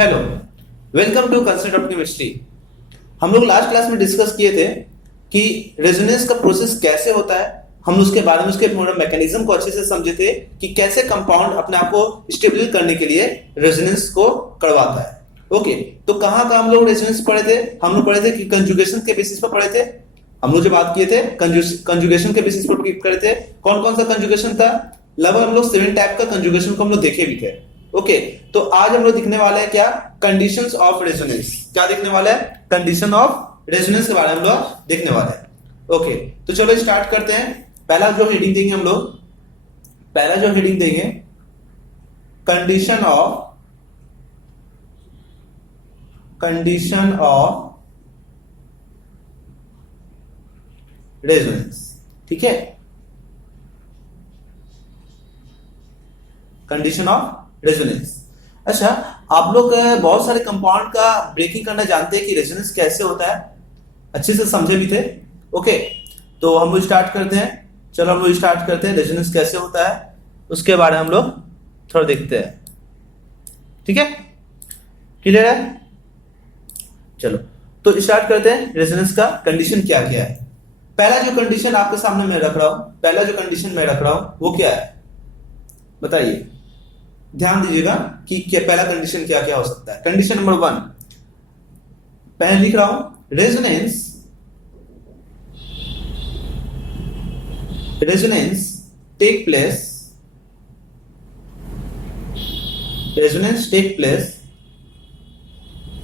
Hello, welcome to concept of chemistry. हम लोग last class में डिस्कस किए थे कि रेजोनेंस का प्रोसेस कैसे होता है। हम उसके बारे में उसके पूरा मैकेनिज्म को अच्छे से समझे थे कि कैसे कंपाउंड अपने आप को स्टेबल करने के लिए रेजोनेंस को करवाता है। ओके, तो कहाँ का हम लोग रेजोनेंस पढ़े थे? हम लोग पढ़े थे कि कंजुगेशन के बेसिस पर पढ़े थे। हम लोग जो बात किए थे कंजुगेशन के बेसिस पर करे थे। कौन कौन सा कंजुगेशन था? लगभग हम लोग 7 टाइप का कंजुगेशन को हम लोग देखे भी थे। ओके, तो आज हम लोग दिखने वाला है क्या? Conditions of resonance. क्या देखने वाला है? कंडीशन ऑफ रेजोनेंस के बारे में हम लोग देखने वाला है। ओके, तो चलो स्टार्ट करते हैं। पहला जो हेडिंग देंगे हम लोग, पहला जो हेडिंग देंगे कंडीशन ऑफ रेजोनेंस। ठीक है, कंडीशन ऑफ रेजोनेंस। अच्छा, आप लोग बहुत सारे कंपाउंड का ब्रेकिंग करना जानते हैं कि रेजोनेंस कैसे होता है, अच्छे से समझे भी थे। ओके, तो हम लोग स्टार्ट करते हैं। चलो हम लोग स्टार्ट करते हैं, रेजोनेंस कैसे होता है उसके बारे में हम लोग थोड़ा देखते हैं। ठीक है, क्लियर है? चलो तो स्टार्ट करते हैं। रेजोनेंस का कंडीशन क्या क्या है? पहला जो कंडीशन आपके सामने मैं रख रहा हूं, पहला जो कंडीशन मैं रख रहा हूं वो क्या है बताइए। ध्यान दीजिएगा कि पहला कंडीशन क्या क्या हो सकता है। कंडीशन नंबर 1 पहले लिख रहा हूं, resonance take place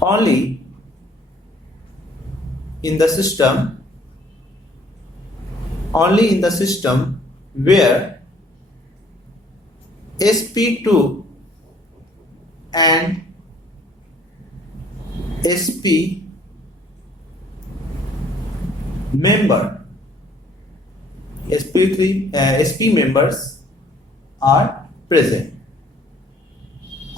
only in the system where sp2 and sp members are present।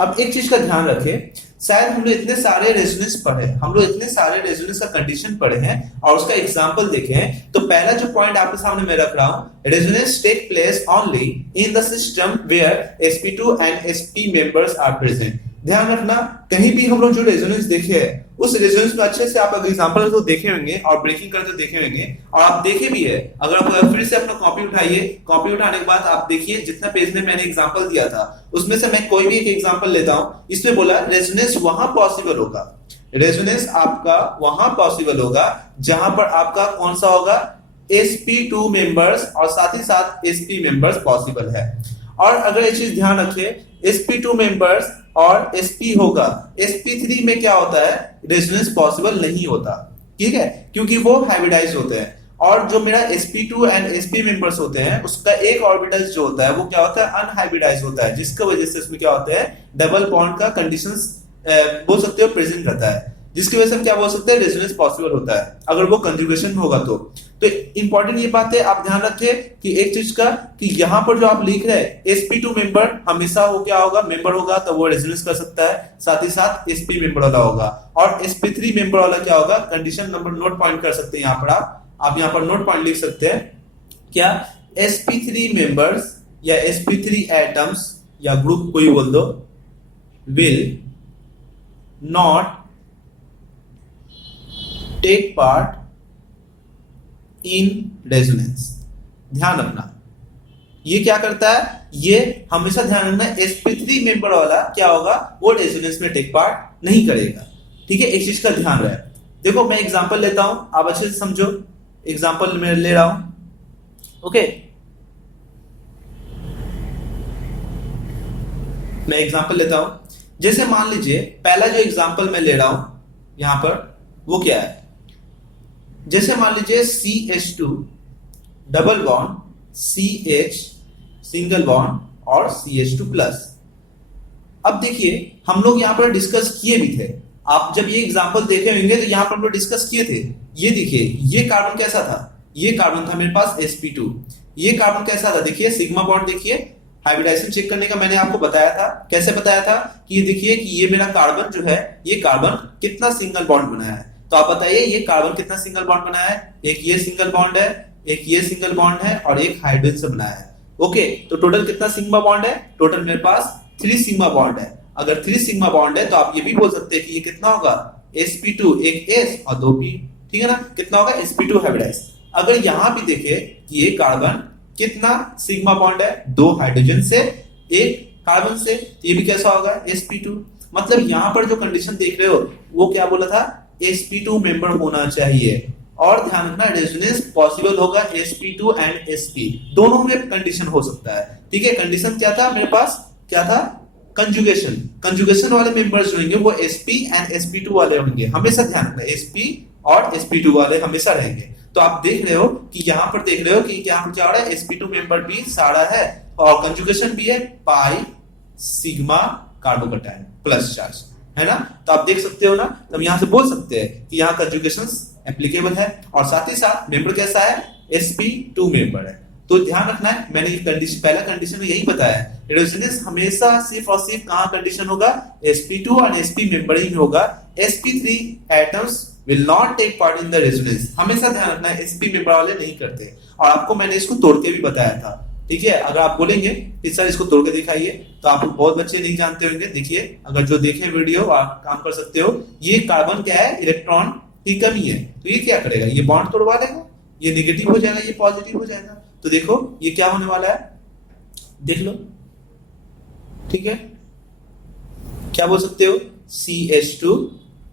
अब एक चीज का ध्यान रखें, शायद हम लोग इतने सारे रेजोनेंस पढ़े, हम लोग इतने सारे रेजोनेंस का कंडीशन पढ़े हैं और उसका एग्जांपल देखे हैं। तो पहला जो पॉइंट आपके सामने मैं रख रहा हूं, resonance take place only in the system where sp2 and sp members are present. ध्यान रखना, कहीं भी हम लोग जो रेजोनेंस देखे हैं उस रेजोनेंस में अच्छे से आप अगर एग्जांपल तो देखे होंगे और ब्रेकिंग करते देखे होंगे और आप देखे भी है। अगर आप फिर से अपना कॉपी उठाइए, कॉपी उठाने के बाद आप देखिए जितना पेज में मैंने एग्जांपल दिया था उसमें से मैं कोई भी एक एग्जांपल लेता हूं। इसमें बोला रेजोनेंस वहां पॉसिबल होगा, रेजोनेंस आपका वहां पॉसिबल होगा जहां पर आपका कौन सा होगा, sp2 मेंबर्स और साथ ही साथ sp मेंबर्स पॉसिबल है। और अगर ये चीज ध्यान रखें, sp2 मेंबर्स और sp होगा, sp3 में क्या होता है, रेजोनेंस पॉसिबल नहीं होता। ठीक है, क्योंकि वो हाइब्रिडाइज होते हैं। और जो मेरा sp2 एंड sp मेंबर्स होते हैं उसका एक ऑर्बिटल जो होता है वो क्या होता है, अनहाइब्रिडाइज होता है, जिसकी वजह से उसमें क्या होता है, डबल बॉन्ड का कंडीशंस बोल सकते हो प्रेजेंट रहता है, जिसकी वजह से हम क्या बोल सकते हैं, रेजोनेंस पॉसिबल होता है अगर वो कंजुगेशन में होगा तो इंपॉर्टेंट ये बात है, आप ध्यान रखिए कि एक चीज का कि यहां पर जो आप लिख रहे हैं sp2 मेंबर हमेशा हो क्या होगा, मेंबर होगा तो वो रेजोनेंस कर सकता है, साथ ही साथ sp मेंबर वाला होगा। और sp3 मेंबर वाला क्या होगा, कंडीशन नंबर नोट पॉइंट कर सकते हैं यहां पर आप यहां पर नोट पॉइंट लिख सकते हैं क्या, sp3 मेंबर्स या sp3 एटम्स या ग्रुप कोई बोल दो, will not take part in resonance. ध्यान रखना, ये क्या करता है, ये हमेशा ध्यान रखना sp3 मेंबर वाला क्या होगा, वो रेजोनेंस में टेक पार्ट नहीं करेगा। ठीक है, एक चीज का ध्यान रहे। देखो मैं एग्जांपल लेता हूं, आप अच्छे से समझो, एग्जांपल मैं ले रहा हूं। ओके, मैं एग्जांपल लेता हूं, जैसे मान लीजिए पहला जो एग्जांपल मैं ले रहा हूं यहां पर वो क्या है, जैसे मान लीजिए CH2 double bond CH single bond और CH2 प्लस। अब देखिए हम लोग यहां पर डिस्कस किए भी थे, आप जब ये एग्जांपल देखे होंगे तो यहां पर हम लोग डिस्कस किए थे। ये देखिए ये कार्बन कैसा था, ये कार्बन था मेरे पास sp2, ये कार्बन कैसा था, देखिए सिग्मा बॉन्ड, देखिए हाइब्रिडाइजेशन चेक करने का मैंने आपको बताया था। कैसे बताया था कि ये देखिए कि ये मेरा कार्बन जो है, ये कार्बन कितना सिंगल बॉन्ड बनाया है, तो आप बताइए ये कार्बन कितना सिंगल बॉन्ड बनाया है, एक ये सिंगल बॉन्ड है, एक ये सिंगल बॉन्ड है और एक हाइड्रोजन से बनाया है। ओके, तो टोटल कितना सिग्मा बॉन्ड है, टोटल मेरे पास 3 सिग्मा बॉन्ड है। अगर 3 सिग्मा बॉन्ड है तो आप ये भी बोल सकते हैं कि ये कितना होगा, sp2 एक s और 2 p, ठीक है ना, कितना होगा sp2 हाइब्रिडाइज। अगर यहां भी देखे कि ये कार्बन कितना सिग्मा बॉन्ड है, 2 हाइड्रोजन से एक कार्बन से, ये भी कैसा होगा sp2। मतलब यहां पर जो कंडीशन देख रहे हो वो क्या बोला था, sp2 मेंबर होना चाहिए। और ध्यान रखना रेजोनेंस पॉसिबल होगा sp2 एंड sp दोनों में कंडीशन हो सकता है, ठीक है। कंडीशन क्या था मेरे पास, क्या था, कंजुगेशन। कंजुगेशन वाले मेंबर्स जो होंगे वो sp एंड sp2 वाले होंगे, हमेशा ध्यान रखना sp और sp2 वाले हमेशा रहेंगे। तो आप देख रहे हो कि यहाँ पर देख रहे हो कि क्या क्या हो रहा है, sp2 मेंबर भी सारा है और कंजुगेशन भी है, pi sigma carbocation plus charge, है ना। तो आप देख सकते हो ना, तो हम यहाँ से बोल सकते हैं कि यहाँ कंजुगेशन एप्लीकेबल है और साथ ही साथ मेंबर कैसा है, sp2 मेंबर है। तो ध्यान रखना है, मैंने ये कंडीशन पहला कंडीशन में यही बताया है, रेजोनेंस हमेशा सिर्फ और सिर्फ कहां कंडीशन होगा, sp2 और sp मेंबर ही में होगा। sp3 atoms will not take part in the resonance, हमेशा ध्यान रखना है sp मेंबर वाले नहीं करते। और आपको मैंने इसको तोड़ के भी बताया था, ठीक है। अगर आप बोलेंगे कि सर इसको तोड़ के दिखाइए, तो आप बहुत बच्चे नहीं जानते होंगे, देखिए अगर जो देखे वीडियो आप काम कर सकते हो। ये कार्बन क्या है, इलेक्ट्रॉन की कमी है, तो ये क्या करेगा, ये बॉन्ड तोड़वा लेगा, ये नेगेटिव हो जाएगा, ये पॉजिटिव हो जाएगा। तो देखो ये क्या होने वाला है, देख लो, ठीक है। क्या बोल सकते हो, CH2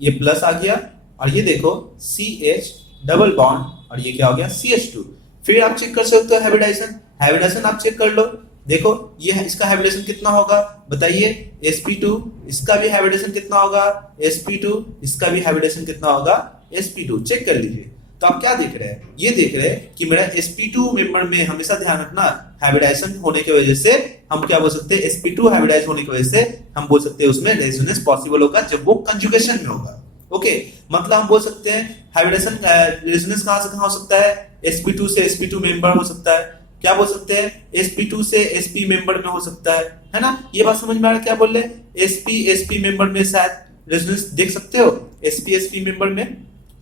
ये प्लस आ गया और ये देखो CH डबल बॉन्ड और ये क्या हो गया CH2। फिर आप चेक कर सकते हो हाइब्रिडाइजेशन, हाइब्रिडाइजेशन आप चेक कर लो, देखो ये इसका हाइब्रिडेशन कितना होगा बताइए, sp2, इसका भी हाइब्रिडेशन कितना होगा sp2, इसका भी हाइब्रिडेशन कितना होगा sp2, चेक कर लीजिए। तो आप क्या देख रहे हैं, ये देख रहे हैं कि मेरा sp2 मेंबर में हमेशा ध्यान रखना हाइब्रिडाइजेशन होने की वजह से हम क्या बोल सकते हैं, sp2 हाइब्रिडाइज होने की वजह से हम बोल सकते हैं उसमें रेजोनेंस पॉसिबल होगा जब वो कंजुगेशन में होगा। ओके, मतलब हम बोल सकते हैं हाइब्रिडेशन रेजोनेंस कहां से कहां हो सकता है, sp2 से sp2 मेंबर हो सकता है, क्या बोल सकते हैं sp2 से sp मेंबर में हो सकता है ना। ये बात समझ में आ रहा है क्या बोल रहे, sp मेंबर में शायद रेजोनेंस देख सकते हो, sp मेंबर में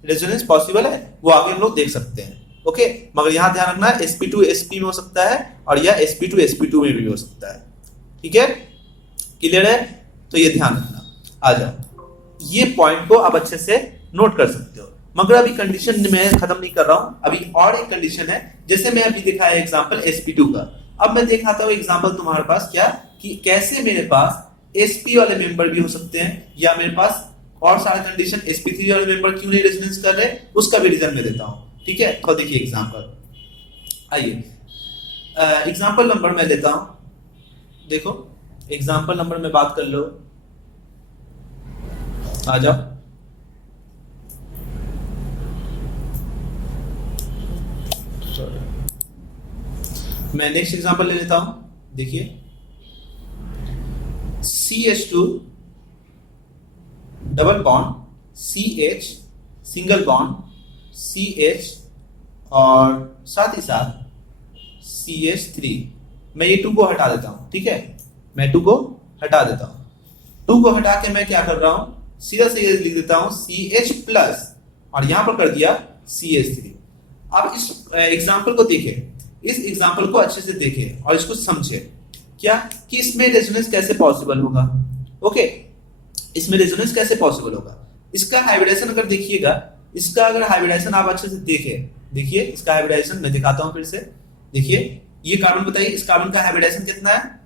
रेजोनेंस पॉसिबल है, वो आगे हम लोग देख सकते हैं। ओके, मगर यहां ध्यान रखना sp2 sp में हो सकता है और यह sp2 में भी हो सकता है, ठीक है, क्लियर है। तो ये ध्यान रखना, आ जाओ, ये पॉइंट को आप अच्छे से नोट कर सकते हो। मगर अभी कंडीशन मैं खत्म नहीं कर रहा हूं, अभी और एक कंडीशन है, जैसे मैं अभी दिखाया एग्जांपल sp2 का। अब मैं दिखाता हूं एग्जांपल तुम्हारे पास क्या, कि कैसे मेरे पास sp वाले मेंबर भी हो सकते हैं, या मेरे पास और सारे कंडीशन sp3 वाले मेंबर क्यों नहीं रेजोनेंस कर रहे, उसका भी रीजन मैं देता हूं, ठीक है। तो देखिए एग्जांपल, आइए एग्जांपल नंबर मैं देता हूं, देखो एग्जांपल नंबर में बात कर लो, आ जाओ। मैं नेक्स्ट एग्जांपल ले लेता हूं, देखिए CH2 double bond CH single bond CH और साथ ही साथ CH3, मैं ये 2 को हटा देता हूं, ठीक है, मैं 2 को हटा देता हूं। 2 को हटा के मैं क्या कर रहा हूं, सीधा से ये लिख देता हूं CH प्लस और यहां पर कर दिया CH3। अब इस एग्जांपल को देखें, इस एग्जांपल को अच्छे से देखें और इसको समझे, क्या कि इसमें रेजोनेंस कैसे पॉसिबल होगा। ओके, इसमें रेजोनेंस कैसे पॉसिबल होगा, इसका हाइब्रिडेशन अगर देखिएगा, इसका अगर हाइब्रिडेशन आप अच्छे से देखें, देखिए इसका हाइब्रिडेशन मैं दिखाता हूं फिर से, देखिए ये कार्बन बताइए, इस कार्बन का हाइब्रिडेशन कितना है,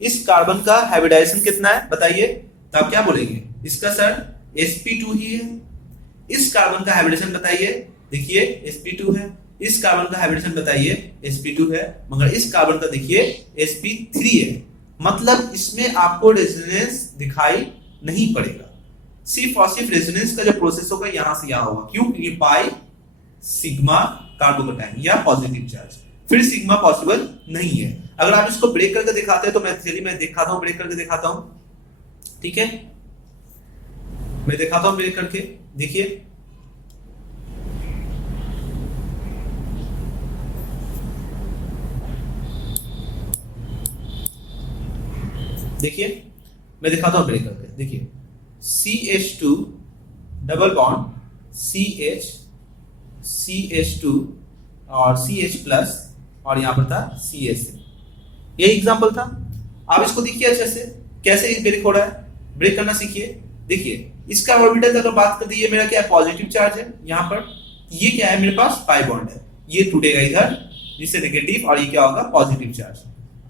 इस कार्बन का हाइब्रिडेशन कितना है बताइए, तो आप क्या बोलेंगे, इसका सर sp2 ही है। इस कार्बन का हाइब्रिडेशन बताइए, देखिए sp2 है। इस कार्बन का हाइब्रिडेशन बताइए sp2 है, मगर इस कार्बन का देखिए sp3 है। मतलब इसमें आपको रेजोनेंस दिखाई नहीं पड़ेगा, सिर्फ और सिर्फ रेजोनेंस का जो प्रोसेस होगा यहां से यहां होगा, क्यों, क्योंकि पाई सिग्मा कार्बोकैटायन या पॉजिटिव चार्ज, फिर सिग्मा पॉसिबल नहीं है। अगर आप इसको ब्रेक करके दिखाते हैं तो मैं दिखाता हूं, ब्रेक करके दिखाता हूं, ठीक है, मैं दिखाता हूं ब्रेक करके, देखिए देखिए मैं दिखाता हूं ब्रेक करके, देखिए CH2 double bond CH CH2 और CH प्लस और यहां पर था CH, ये एग्जांपल था। आप इसको देखिए अच्छे से कैसे ब्रेक हो रहा है, ब्रेक करना सीखिए। देखिए इसका ऑर्बिटल अगर बात करते ये मेरा क्या है, पॉजिटिव चार्ज है यहाँ पर, ये क्या है मेरे पास पाई बॉन्ड है, ये टूटेगा इधर जिससे नेगेटिव, और ये क्या होगा पॉजिटिव चार्ज।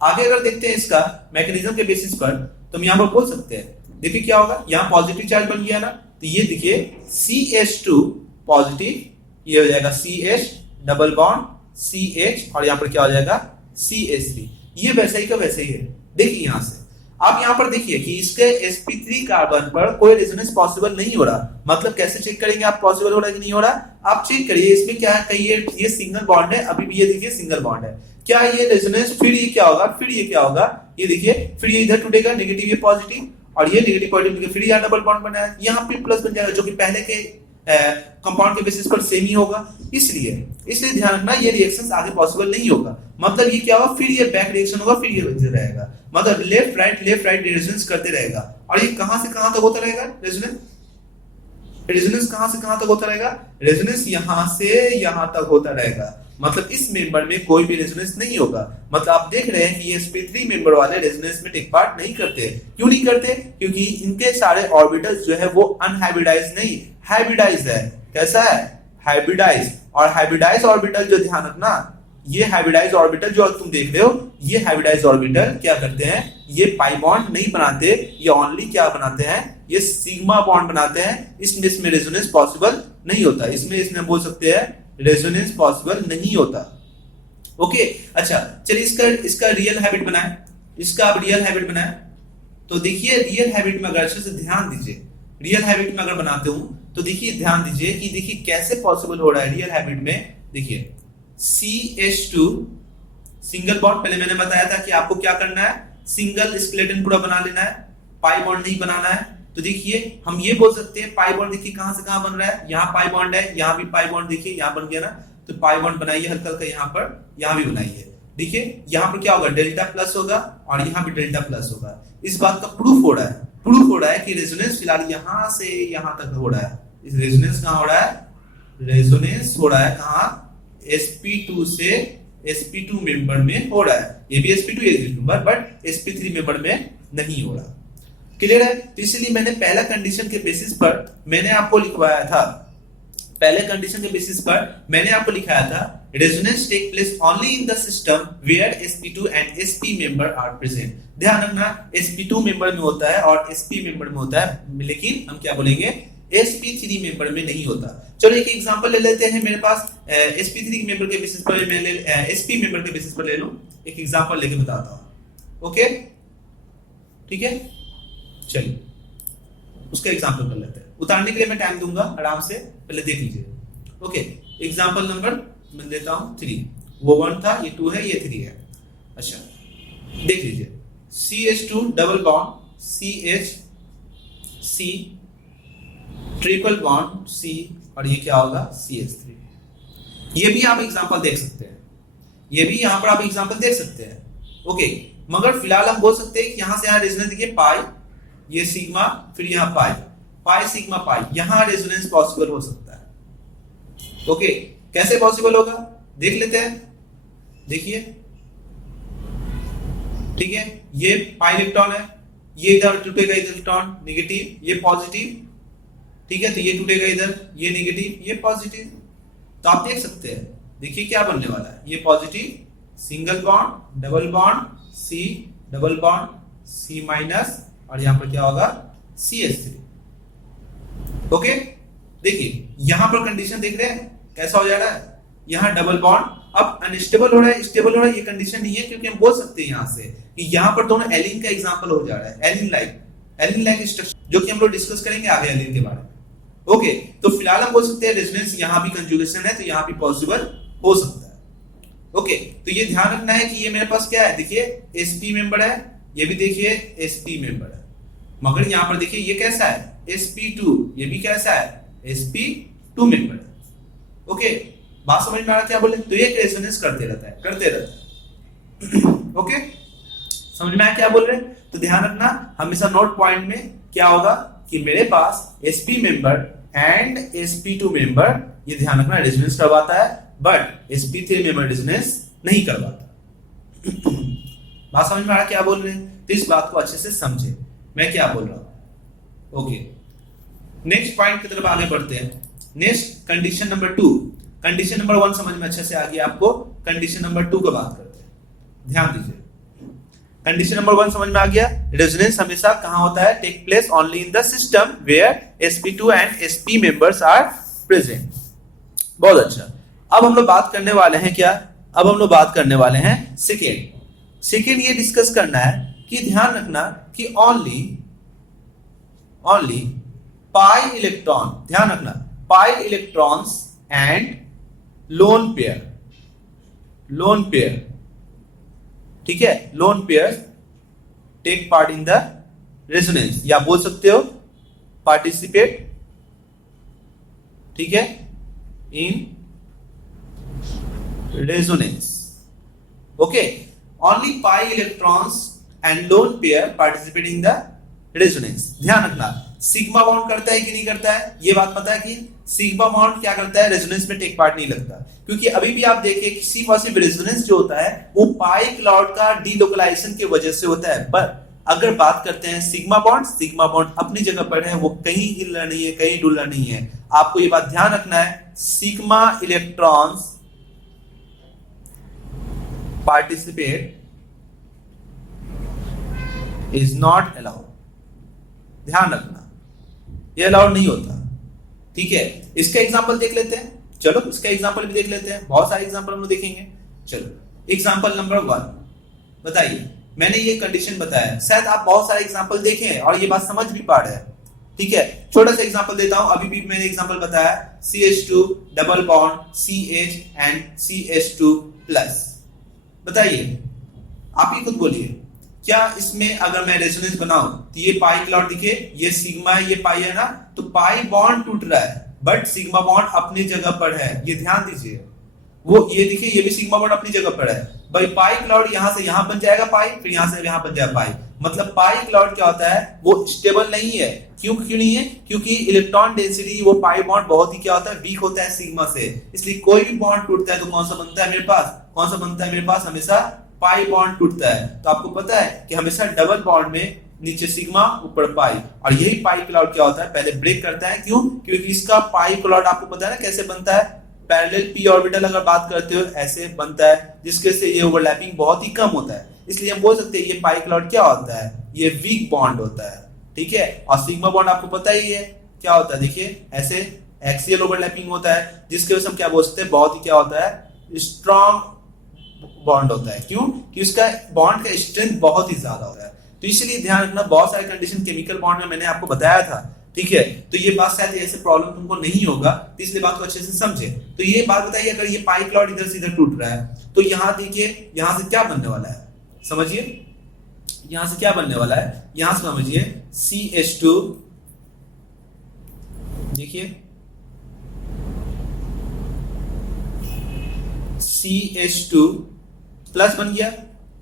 आगे अगर देखते हैं इसका मैकेनिज्म के बेसिस पर, तो हम यहाँ पर बोल सकते हैं, देखिए क्या होगा, यहाँ पॉजिटिव चार्ज बन गया ना, तो ये देखिए CH2 पॉजिटिव, ये हो जाएगा CH डबल बॉन्ड CH, और यहाँ पर क्या हो जाएगा CH3, ये वैसा ही का वैसा ही है। देखिए यहाँ से आप यहाँ पर देखिए कि इसके sp3 कार्बन पर कोई रेजोनेंस पॉसिबल नहीं हो रहा। मतलब कैसे चेक करेंगे आप पॉसिबल हो रहा है कि नहीं हो रहा, आप चेक करिए इसमें क्या है, कहीं ये सिंगल बॉन्ड है, अभी भी ये देखिए सिंगल बॉन्ड है, क्या ये रेजोनेंस, फिर ये क्या होगा, फिर ये क्या होगा, ये देखिए फिर ये इधर टूटेगा, नेगेटिव ये पॉजिटिव, और ये नेगेटिव पॉजिटिव, फिर यहाँ डबल बॉन्ड बना है, यहाँ पे प्लस बन जाएगा, जो कि पहले के कंपाउंड के बेसिस पर सेम ही होगा। इसलिए ध्यान रखना ये रिएक्शंस आगे पॉसिबल नहीं होगा। मतलब ये क्या होगा, फिर ये बैक रिएक्शन होगा, फिर ये रहेगा, मतलब लेफ्ट राइट रेजोनेंस करते रहेगा। और ये कहां से कहां तक होता रहेगा रेजोनेंस कहां से कहां तक होता रहेगा, रेजोनेंस यहां से यहां तक होता रहेगा। मतलब इस मेंबर में कोई भी रेजोनेंस नहीं होगा। मतलब आप देख रहे हैं कि ये sp3 मेंबर वाले रेजोनेंस में टेक पार्ट नहीं करते। क्यों नहीं करते, क्योंकि इनके सारे ऑर्बिटल्स जो है वो अनहाइब्रिडाइज नहीं, हाइब्रिडाइज है। कैसा है, हाइब्रिडाइज। और हाइब्रिडाइज ऑर्बिटल जो ध्यान रखना, ये हाइब्रिडाइज ऑर्बिटल जो तुम देख रहे हो, ये हाइब्रिडाइज ऑर्बिटल क्या करते हैं, ये पाई बॉन्ड नहीं बनाते, ये ओनली क्या बनाते हैं, ये सिग्मा बॉन्ड बनाते हैं। इसमें रेजोनेंस पॉसिबल नहीं होता, इसमें बोल सकते हैं रेजोनेंस पॉसिबल नहीं होता। ओके अच्छा चलिए इसका रियल हैबिट बनाए, इसका आप रियल हैबिट बनाए। तो देखिए रियल हैबिट में अगर अच्छे से ध्यान दीजिए, रियल हैबिट में अगर बनाते हूं तो देखिए ध्यान दीजिए कि देखिए कैसे पॉसिबल हो रहा है रियल हैबिट में। देखिए CH2 सिंगल बॉन्ड, पहले मैंने बताया था कि आपको क्या करना है, सिंगल स्केलेटन पूरा बना लेना है, पाई बॉन्ड नहीं बनाना है। तो देखिए हम ये बोल सकते हैं पाई बॉन्ड देखिए कहां से कहां बन रहा है, यहाँ पाई बॉन्ड है, यहाँ भी पाई बॉन्ड देखिए यहाँ बन गया ना, तो पाई बॉन्ड बनाइए हल्का हल्का, यहाँ पर यहाँ भी बनाइए। देखिए यहाँ पर क्या होगा, डेल्टा प्लस होगा और यहाँ भी डेल्टा प्लस होगा। इस बात का प्रूफ हो रहा है कि रेजोनेंस फिलहाल यहाँ से यहाँ तक हो रहा है। इस रेजोनेंस कहाँ हो रहा है, रेजोनेंस हो रहा है कहाँ, sp2 से sp2 मेंबर में हो रहा है। ये भी sp2 member, but sp3 member में नहीं हो रहा। क्लियर है। तो इसलिए मैंने पहला कंडीशन के बेसिस पर मैंने आपको लिखवाया था, पहले कंडीशन के बेसिस पर मैंने आपको लिखाया था resonance take place only in the system where sp2 and sp member are present. ध्यान रखना sp2 मेंबर में होता है और sp मेंबर में होता है, लेकिन हम क्या बोलेंगे sp3 मेंबर में नहीं होता। चलो एक एग्जांपल ले लेते हैं, मेरे पास sp3 मेंबर के बेसिस पर मैं sp मेंबर के बेसिस पर ले लूं, एक एग्जांपल लेके बताता हूं। ओके ठीक है, चलिए उसका एग्जांपल कर लेते हैं। उतारने के लिए मैं टाइम दूंगा, आराम से पहले देख लीजिए। ओके एग्जांपल नंबर मैं देता हूं 3, वो 1 था, ये 2 है, ये 3 है। अच्छा देख लीजिए, CH2 double bond CH, C triple bond C, और ये क्या होगा CH3। ये भी आप एग्जांपल देख सकते हैं, ये भी यहां पर आप एग्जांपल देख सकते हैं। ओके मगर फिलहाल हम बोल सकते हैं कि यहां से यहां रेजोनेंस देखिए पाई, ये सिग्मा, फिर यहां पाई, पाई सिग्मा पाई, यहां रेजोनेंस पॉसिबल हो सकता है। ओके कैसे पॉसिबल होगा देख लेते हैं। देखिए ठीक है, ये पाई इलेक्ट्रॉन है, ये इधर टूटेगा, इधर इलेक्ट्रॉन नेगेटिव, ये पॉजिटिव, ठीक है, तो ये टूटेगा इधर, ये नेगेटिव, ये पॉजिटिव। तो आप देख सकते हैं, देखिए क्या बनने वाला है, ये positive single bond double bond C double bond C minus, और यहां पर क्या होगा CH3। ओके देखिए यहां पर कंडीशन देख रहे हैं कैसा हो जा रहा है, यहां डबल बॉन्ड अब अनस्टेबल हो रहा है, स्टेबल हो रहा है, ये कंडीशन नहीं है, क्योंकि हम बोल सकते हैं यहां से कि यहां पर दोनों एलिन का एग्जांपल हो जा रहा है, एलिन लाइक स्ट्रक्चर, जो कि हम लोग डिस्कस करेंगे आगे एलिन के बारे में। ओके तो फिलहाल हम बोल सकते हैं रेजोनेंस यहां भी कंजुगेशन है, तो यहां भी पॉसिबल हो सकता है। ओके तो ये ध्यान रखना है कि ये मेरे पास क्या है, देखिए sp मेंबर है, ये भी देखिए sp मेंबर है, मगर यहां पर देखिए ये कैसा है sp2, ये भी कैसा है sp2 मेंबर है। ओके बात समझ में आ रहा क्या बोले, तो ये रेजोनेंस करते रहता है। ओके समझ में आया क्या बोल रहे हैं। तो ध्यान रखना हमेशा नोट पॉइंट में क्या होगा कि मेरे पास sp member and sp2 member, ये ध्यान रखना रेजोनेंस करवाता है, बट sp3 मेंबर रेजोनेंस नहीं करवाता। बात समझ में आ रहा क्या बोल रहे हैं। तो इस बात को अच्छे से समझे मैं क्या बोल रहा हूं। ओके, नेक्स्ट पॉइंट की तरफ आगे बढ़ते हैं। Next condition number 2। Condition number 1 समझ में अच्छे से आ गया आपको, कंडीशन नंबर 2 का बात करते हैं, ध्यान दीजिए। कंडीशन नंबर 1 समझ में आ गया, रेजोनेंस हमेशा कहां होता है, take place only in the system where sp2 and sp members are present. बहुत अच्छा। अब हम लोग बात करने वाले हैं क्या, अब हम लोग बात करने वाले हैं सेकेंड ये डिस्कस करना है कि ध्यान रखना कि ओनली पाई इलेक्ट्रॉन, ध्यान रखना pi electrons and lone pair, ठीक है, lone pair take part in the resonance, या बोल सकते हो पार्टिसिपेट, ठीक है, in resonance. Okay, only pi electrons and lone pair participate in the resonance. ध्यान रखना सिग्मा बॉन्ड करता है कि नहीं करता है, ये बात पता है कि सिग्मा बॉन्ड क्या करता है, रेजोनेंस में टेक पार्ट नहीं लगता, क्योंकि अभी भी आप देखिए किसी पॉसिबल रेजोनेंस जो होता है वो पाई क्लाउड का डीलोकलाइजेशन की वजह से होता है। पर अगर बात करते हैं सिग्मा बॉन्ड अपनी जगह पर है, वो कहीं हिल रहा नहीं है, कहीं डुल रहा नहीं है। आपको ये बात ध्यान रखना है, sigma electrons participate is not allowed, ध्यान रखना ये अलाउड नहीं होता, ठीक है। इसका एग्जांपल देख लेते हैं, चलो इसका एग्जांपल भी देख लेते हैं, बहुत सारे एग्जांपल हम लोग देखेंगे। चलो एग्जांपल नंबर 1 बताइए, मैंने ये कंडीशन बताया, शायद आप बहुत सारे एग्जांपल देखे हैं और ये बात समझ भी पा रहे हैं, ठीक है। छोटा सा एग्जांपल देता हूं, अभी भी मैंने एग्जांपल बताया CH2 double bond CH and CH2 plus. बताइए, आप ही खुद बोलिए, क्या इसमें अगर मैं रेजोनेंस बनाऊं तो ये पाई क्लाउड दिखे, ये सिग्मा है, ये पाई है ना, तो पाई बॉन्ड टूट रहा है बट सिग्मा बॉन्ड अपनी जगह पर है, ये ध्यान दीजिए। वो ये देखिए, ये भी सिग्मा बॉन्ड अपनी जगह पर है, भाई पाई क्लाउड यहां से यहां बन जाएगा पाई, फिर यहां से यहां बन जाएगा पाई, मतलब पाई क्लाउड क्या होता है, वो स्टेबल नहीं है। क्यों नहीं है, क्योंकि इलेक्ट्रॉन डेंसिटी वो पाई बॉन्ड बहुत ही क्या होता है, वीक होता है सिग्मा से, इसलिए कोई भी बॉन्ड टूटता है तो कौन सा बनता है मेरे पास, कौन सा बनता है मेरे पास, हमेशा पाई बॉन्ड टूटता है। तो आपको पता है कि हमेशा डबल बॉन्ड में नीचे सिग्मा ऊपर पाई, और यही पाई क्लाउड क्या होता है, पहले ब्रेक करता है। क्यों, क्योंकि इसका पाई क्लाउड आपको पता है ना कैसे बनता है, पैरेलल p ऑर्बिटल अगर बात करते हो ऐसे बनता है, जिसके से ये ओवरलैपिंग बहुत ही कम होता है, इसलिए हम बोल सकते हैं ये पाई क्लाउड क्या होता है, ये वीक बॉन्ड होता है, ठीक है। और सिग्मा बॉन्ड आपको पता ही है क्या होता है, देखिए ऐसे एक्सियल ओवरलैपिंग होता है, जिसके वजह से हम क्या बोल सकते हैं, बहुत ही क्या होता है, स्ट्रॉन्ग बॉन्ड होता है। क्यों, कि उसका बॉन्ड का स्ट्रेंथ बहुत ही ज्यादा होता है। तो इसलिए ध्यान रखना, बहुत सारे कंडीशन केमिकल बॉन्ड में मैंने आपको बताया था, ठीक है। तो ये बात शायद ऐसे प्रॉब्लम तुमको नहीं होगा, तो इसलिए बात को अच्छे से समझे। तो ये बात बताइए, अगर ये पाई क्लाउड इधर से इधर टूट रहा है तो यहां देखिए, यहां से क्या बनने वाला है, समझिए यहां से क्या बनने वाला है, यहां से समझिए CH2, देखिए CH2 प्लस बन गया,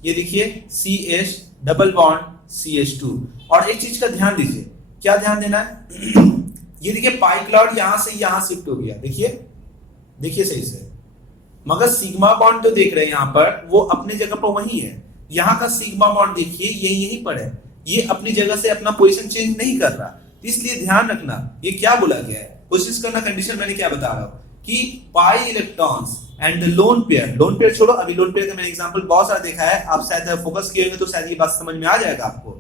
ये देखिए CH डबल बॉन्ड CH2। और एक चीज का ध्यान दीजिए, क्या ध्यान देना है ये देखिए पाई क्लाउड यहां से यहां शिफ्ट हो गया, देखिए सही से, मगर सिग्मा बॉन्ड जो देख रहे हैं यहां पर वो अपनी जगह पर वही है। यहां का सिग्मा बॉन्ड देखिए यहीं पर है, ये अपनी जगह से अपना पोजीशन चेंज नहीं कर रहा, इसलिए ध्यान रखना ये क्या बोला गया है, कोशिश करना कंडीशन मैंने क्या बता रहा हूं कि पाई electrons and the lone pair छोड़ो, अभी लोन पेयर का मैंने एग्जांपल बहुत सारा देखा है, आप शायद फोकस किए होंगे तो शायद ये बात समझ में आ जाएगा आपको।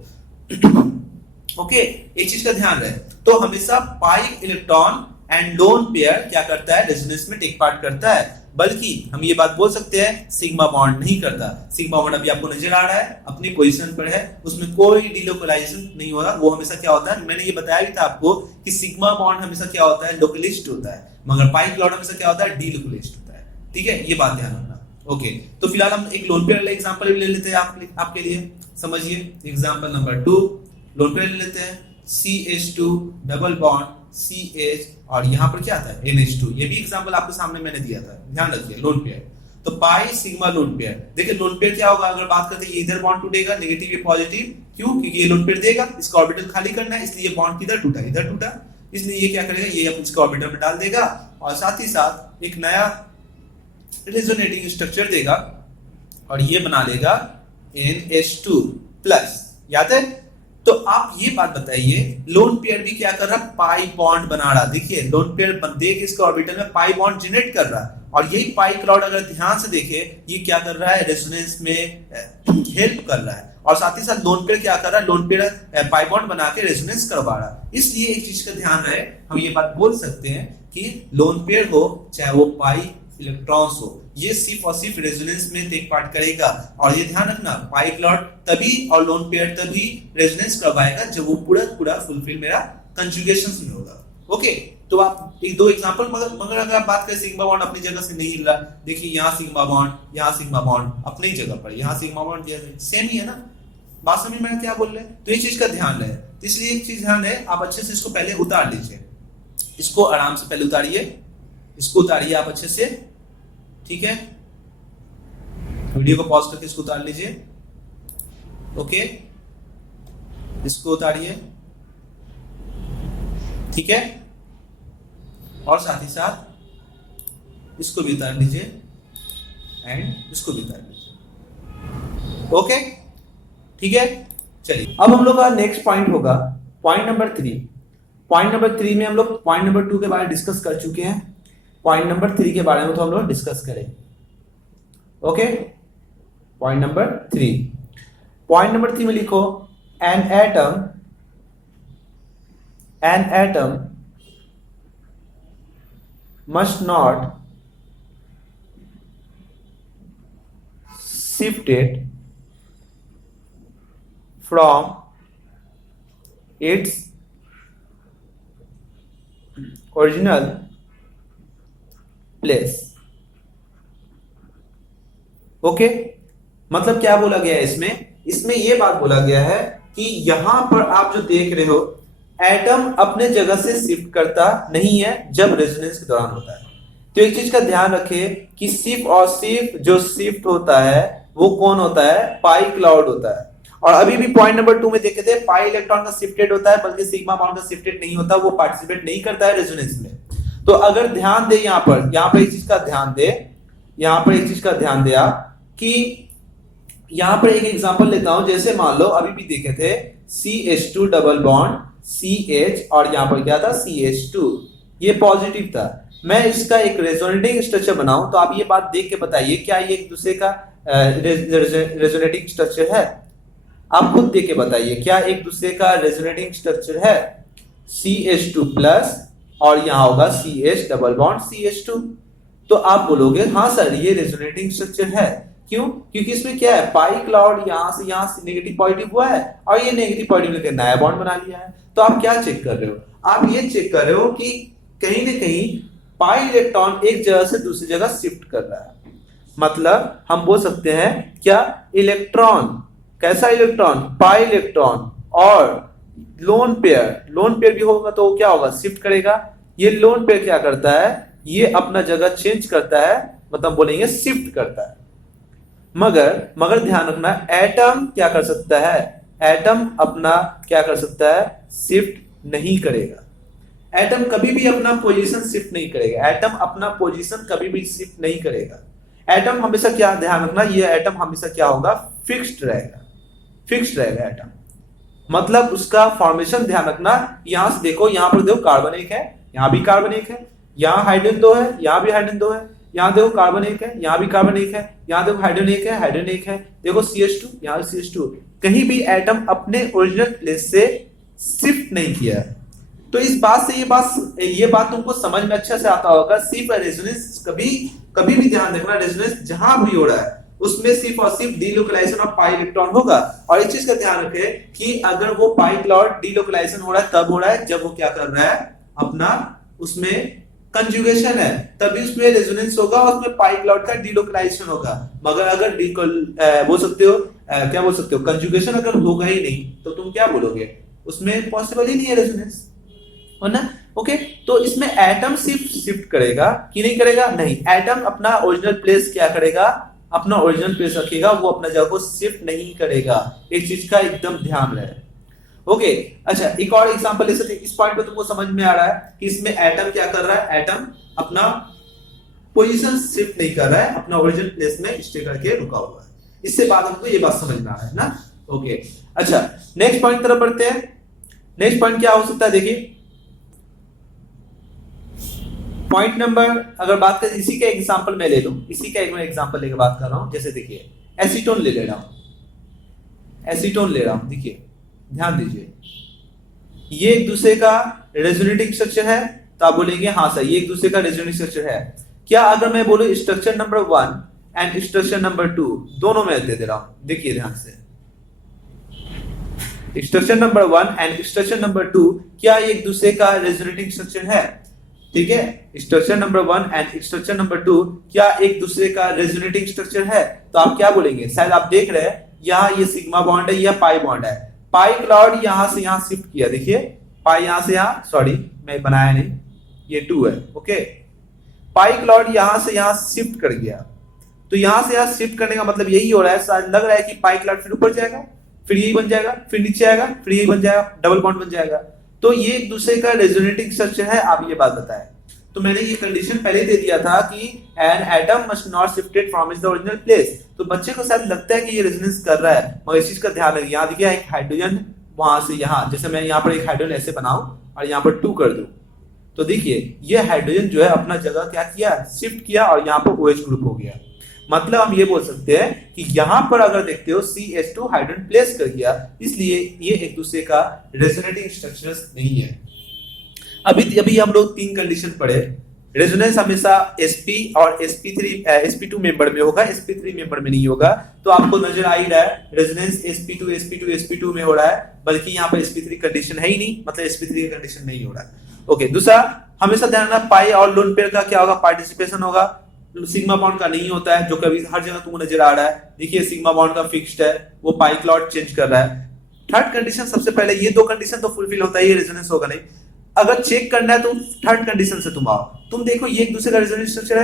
ओके, एक चीज का ध्यान रहे, तो हमेशा pi electron and lone pair क्या करता है, रेजोनेंस में टेक पार्ट करता है, बल्कि हम ये बात बोल सकते हैं सिग्मा बॉन्ड नहीं करता। सिग्मा बॉन्ड अभी आपको नजर आ रहा है, अपनी पोजीशन पर है, उसमें कोई डिलोकलाइजेशन नहीं हो रहा, वो हमेशा क्या होता है, मैंने ये बताया भी था आपको कि सिग्मा बॉन्ड हमेशा क्या होता है, लोकलिस्ट होता है, मगर पाई क्लाउड हमेशा क्या होता है, डीलोकलिस्ट होता है, ठीक है, ये बात ध्यान रखना। ओके, तो फिलहाल हम एक लोन पेयर वाला एग्जांपल भी ले लेते हैं आपके लिए, समझिए एग्जांपल नंबर 2, लोन पेयर ले लेते हैं, CH2 डबल बॉन्ड CH और यहां पर क्या आता है NH2, ये भी एग्जांपल आपके सामने मैंने दिया था, ध्यान रखिए लोन पेयर। तो पाई सिग्मा लोन पेयर, देखिए लोन पेयर क्या होगा, अगर बात करते हैं ये इधर बॉन्ड टूटेगा, नेगेटिव या पॉजिटिव, क्यों, क्योंकि ये लोन पेयर देगा, इसका ऑर्बिटल खाली करना है, इसलिए बॉन्ड किधर टूटा, इधर टूटा, इसलिए ये क्या करेगा, ये अपने इसका ऑर्बिटल में डाल देगा और साथ ही साथ एक नया रेजोनेटिंग स्ट्रक्चर देगा और ये बना लेगा NH2 प्लस, याद है तो आप ये बात बताइए, लोन पेयर भी क्या कर रहा है, पाई बॉन्ड बना रहा। देखिए लोन पेयर देख इसके ऑर्बिटल में पाई बॉन्ड जनरेट कर रहा है, और यही पाई क्लाउड अगर ध्यान से देखे ये क्या कर रहा है, रेजोनेंस में हेल्प कर रहा है। और साथ ही साथ लोन पेयर क्या कर रहा है, लोन पेयर पाई बॉन्ड बना के रेजोनेंस करवा रहा है। इसलिए एक चीज का ध्यान रहे, हम ये बात बोल सकते हैं कि लोन पेयर हो चाहे वो पाई इलेक्ट्रॉन्स हो, ये सिर्फ और सिर्फ रेजोनेंस में टेक पार्ट करेगा। और ये ध्यान रखना, पाई क्लाउड तभी और लोन पेयर तभी रेजोनेंस करवाएगा जब वो पूरा पूरा फुलफिल मेरा कंजुगेशंस में होगा। ओके, तो आप एक दो एग्जांपल, मगर अगर आप बात करें सिग्मा बॉन्ड अपनी जगह से नहीं हिल रहा, देखिए यहाँ सिग्मा बॉन्ड, यहाँ सिग्मा बॉन्ड अपनी जगह पर, यहाँ सिग्मा बॉन्ड सेम ही है ना। बात समझ में क्या बोल रहे हैं? तो ये चीज का ध्यान रहे। इसलिए एक चीज ध्यान रहे, आप अच्छे से इसको पहले उतार लीजिए, इसको आराम से पहले उतारिए, इसको उतारिए आप अच्छे से, ठीक है। वीडियो को पॉज करके इसको उतार लीजिए। ओके, इसको उतारिए, ठीक है। और साथ ही साथ इसको भी उतार लीजिए एंड इसको भी उतार लीजिए। ओके, ठीक है। चलिए अब हम लोग का नेक्स्ट पॉइंट होगा पॉइंट नंबर 3। पॉइंट नंबर 3 में हम लोग पॉइंट नंबर 2 के बारे में डिस्कस कर चुके हैं, पॉइंट नंबर 3 के बारे में तो हम लोग डिस्कस करें। Okay, point number 3, point number 3 में लिखो an atom must not shifted from its original place। Okay, मतलब क्या बोला गया है इसमें ये बात बोला गया है कि यहां पर आप जो देख रहे हो, एटम अपने जगह से शिफ्ट करता नहीं है जब रेजोनेंस के दौरान होता है। तो एक चीज का ध्यान रखिए कि सिर्फ और सिर्फ जो शिफ्ट होता है वो कौन होता है, पाई क्लाउड होता है। और अभी भी पॉइंट नंबर 2 में देखे थे, पाई इलेक्ट्रॉन का शिफ्टेड होता है, बल्कि सिग्मा बॉन्ड का शिफ्टेड नहीं होता, वो पार्टिसिपेट नहीं करता है रेजोनेंस में। तो अगर ध्यान दे यहाँ पर एक चीज का ध्यान दे, यहाँ पर एक चीज का ध्यान दिया कि यहाँ पर एक एग्जांपल लेता हूं। जैसे मान लो अभी भी देखे थे CH2 डबल बॉन्ड CH, और यहाँ पर क्या था CH2, ये पॉजिटिव था। मैं इसका एक रेजोनेटिंग स्ट्रक्चर बनाऊं तो आप ये बात देख के बताइए क्या ये एक दूसरे का रेजोनेटिंग स्ट्रक्चर है? आप खुद देख के बताइए क्या एक दूसरे का रेजोनेटिंग स्ट्रक्चर है? CH2 प्लस और यहाँ होगा CH डबल बॉन्ड CH2। तो आप बोलोगे हाँ सर ये रेजोनेटिंग स्ट्रक्चर है। क्यों? क्योंकि इसमें क्या है, पाई क्लाउड यहाँ से नेगेटिव पॉजिटिव हुआ है और ये नेगेटिव पॉजिटिव लेकर नया बॉन्ड बना लिया है। तो आप क्या चेक कर रहे हो? आप ये चेक कर रहे हो कि कहीं ना कहीं पाई इलेक्ट्रॉन एक जगह से दूसरी जगह शिफ्ट कर रहा है। मतलब हम बोल सकते हैं क्या, इलेक्ट्रॉन, कैसा इलेक्ट्रॉन, पाई इलेक्ट्रॉन और लोन पेयर भी होगा तो क्या होगा, शिफ्ट करेगा। ये लोन पेयर क्या करता है, ये अपना जगह चेंज करता है, मतलब बोलेंगे शिफ्ट करता है। मगर ध्यान रखना, एटम क्या कर सकता है, एटम अपना क्या कर सकता है, शिफ्ट नहीं करेगा। एटम कभी भी अपना पोजीशन शिफ्ट नहीं करेगा, एटम अपना पोजीशन कभी भी शिफ्ट नहीं करेगा। एटम हमेशा क्या ध्यान रखना, ये एटम हमेशा क्या होगा, फिक्स्ड रहेगा एटम। मतलब उसका फॉर्मेशन ध्यान रखना, यहां से देखो, यहां पर देखो कार्बन 1 है, यहां भी कार्बन 1 है, यहां हाइड्रोजन 2 है, यहां भी हाइड्रोजन 2 है, यहां देखो कार्बन 1 है, यहां भी कार्बन 1 है, यहां देखो हाइड्रोजन 1 है, हाइड्रोजन 1 है, देखो CH2, यहां CH2। कहीं भी एटम अपने ओरिजिनल प्लेस से शिफ्ट नहीं किया है। तो इस बात से ये बात तुमको समझ में अच्छा से आता होगा। सिर्फ रेजोनेंस कभी भी ध्यान रखना, रेजोनेंस जहां भी हो रहा है उसमें सिर्फ और सिर्फ डीलोकलाइजेशन ऑफ पाई इलेक्ट्रॉन होगा। और इस चीज का ध्यान रखें कि अगर वो पाई क्लाउड डीलोकलाइजेशन हो रहा है तब हो रहा है जब वो क्या कर रहा है, अपना उसमें कंजुगेशन है, तभी उसमें रेजोनेंस होगा और उसमें पाई क्लाउड का डीलोकलाइजेशन होगा। मगर अगर बोल सकते हो कंजुगेशन अगर होगा ही नहीं तो तुम क्या बोलोगे, उसमें पॉसिबल ही नहीं है रेजोनेंस, है ना। ओके, तो इसमें एटम सिर्फ शिफ्ट करेगा कि नहीं करेगा, नहीं, एटम अपना ओरिजिनल प्लेस क्या करेगा, अपना ओरिजिनल प्लेस रखेगा, वो अपना जगह को शिफ्ट नहीं करेगा। एक चीज का एकदम ध्यान रहे। ओके, अच्छा एक और एग्जांपल ले सकते हैं। इस पॉइंट पे तुमको समझ में आ रहा है कि इसमें एटम क्या कर रहा है, एटम अपना पोजीशन शिफ्ट नहीं कर रहा है, अपना ओरिजिनल प्लेस में स्टे करके रुका हुआ है। इससे बाद हमको ये बात समझ में आ रहा है ना। ओके अच्छा, नेक्स्ट पॉइंट तरफ बढ़ते हैं। नेक्स्ट पॉइंट क्या हो सकता है, देखिए पॉइंट नंबर, अगर बात करें इसी का एग्जांपल मैं ले लूं, इसी का एक मैं एग्जांपल लेकर बात कर रहा हूं। जैसे देखिए एसीटोन ले रहा हूं, एसीटोन ले रहा हूं, देखिए ध्यान दीजिए, ये एक दूसरे का रेजोनेटिंग स्ट्रक्चर है, तो आप बोलेंगे हाँ सर ये एक दूसरे का रेजोनेटिंग स्ट्रक्चर है। क्या अगर मैं बोलूं structure number 1 and structure number 2 दोनों में दे रहा हूं, देखिए ध्यान से, structure number 1 and structure number 2 क्या एक दूसरे का रेजोनेटिंग स्ट्रक्चर है? ठीक है, structure number 1 and structure number 2 क्या एक दूसरे का रेजोनेटिंग स्ट्रक्चर है? तो आप क्या बोलेंगे, शायद आप देख रहे हैं यहाँ ये सिग्मा बॉन्ड है, यह पाई बॉन्ड है, पाई क्लाउड यहां से यहां शिफ्ट किया, देखिए पाई यहां से यहां, सॉरी मैं बनाया नहीं, ये 2 है, ओके, पाई क्लाउड यहां से यहां शिफ्ट कर गया, तो यहां से यहां शिफ्ट करने का मतलब यही हो रहा है, शायद लग रहा है कि पाई क्लाउड फिर ऊपर जाएगा, फिर यही बन जाएगा, फिर नीचे आएगा, फिर यही बन जाएगा, डबल बॉन्ड बन जाएगा, तो ये एक दूसरे का रेजोनेटिंग स्ट्रक्चर है, आप ये बात बताएं। तो मैंने ये कंडीशन पहले दे दिया था कि an atom must not shifted from its original place, तो बच्चे को शायद लगता है कि ये रेजोनेंस कर रहा है, मगर इस चीज का ध्यान रखिए, यहाँ देखिए एक हाइड्रोजन वहां से यहाँ, जैसे मैं यहाँ पर एक हाइड्रोजन ऐसे बनाऊं और यहाँ पर 2 कर दूं, तो देखिए ये हाइड्रोजन जो है अपना जगह क्या किया, शिफ्ट किया और यहाँ पर OH ग्रुप हो गया। मतलब हम ये बोल सकते हैं कि यहां पर अगर देखते हो CH2 हाइड्रोजन प्लेस कर गया, इसलिए ये एक दूसरे का रेजोनेटिंग स्ट्रक्चर्स नहीं है। अभी अभी हम लोग 3 कंडीशन पढ़े, रेजोनेंस हमेशा sp और sp2 मेंबर में होगा, sp3 मेंबर में नहीं होगा, तो आपको नजर आ ही रहा है रेजोनेंस sp2 में हो रहा है, बल्कि यहाँ पर sp3 कंडीशन है ही नहीं, मतलब sp3 का कंडीशन नहीं हो रहा है। ओके, दूसरा हमेशा ध्यान रखना पाई और लोन पेयर का क्या होगा, पार्टिसिपेशन होगा, सिग्मा बॉन्ड का नहीं होता है, जो कभी हर जगह तुमको नजर आ रहा है, देखिए सिग्मा बॉन्ड का फिक्स्ड है, वो पाई क्लॉट चेंज कर रहा है। थर्ड कंडीशन, सबसे पहले ये 2 कंडीशन तो फुलफिल होता है, ये रेजोनेंस होगा नहीं। अगर चेक करना है तो थर्ड कंडीशन से तुम आओ, तुम देखो ये एक दूसरे का रेजोनेंस स्ट्रक्चर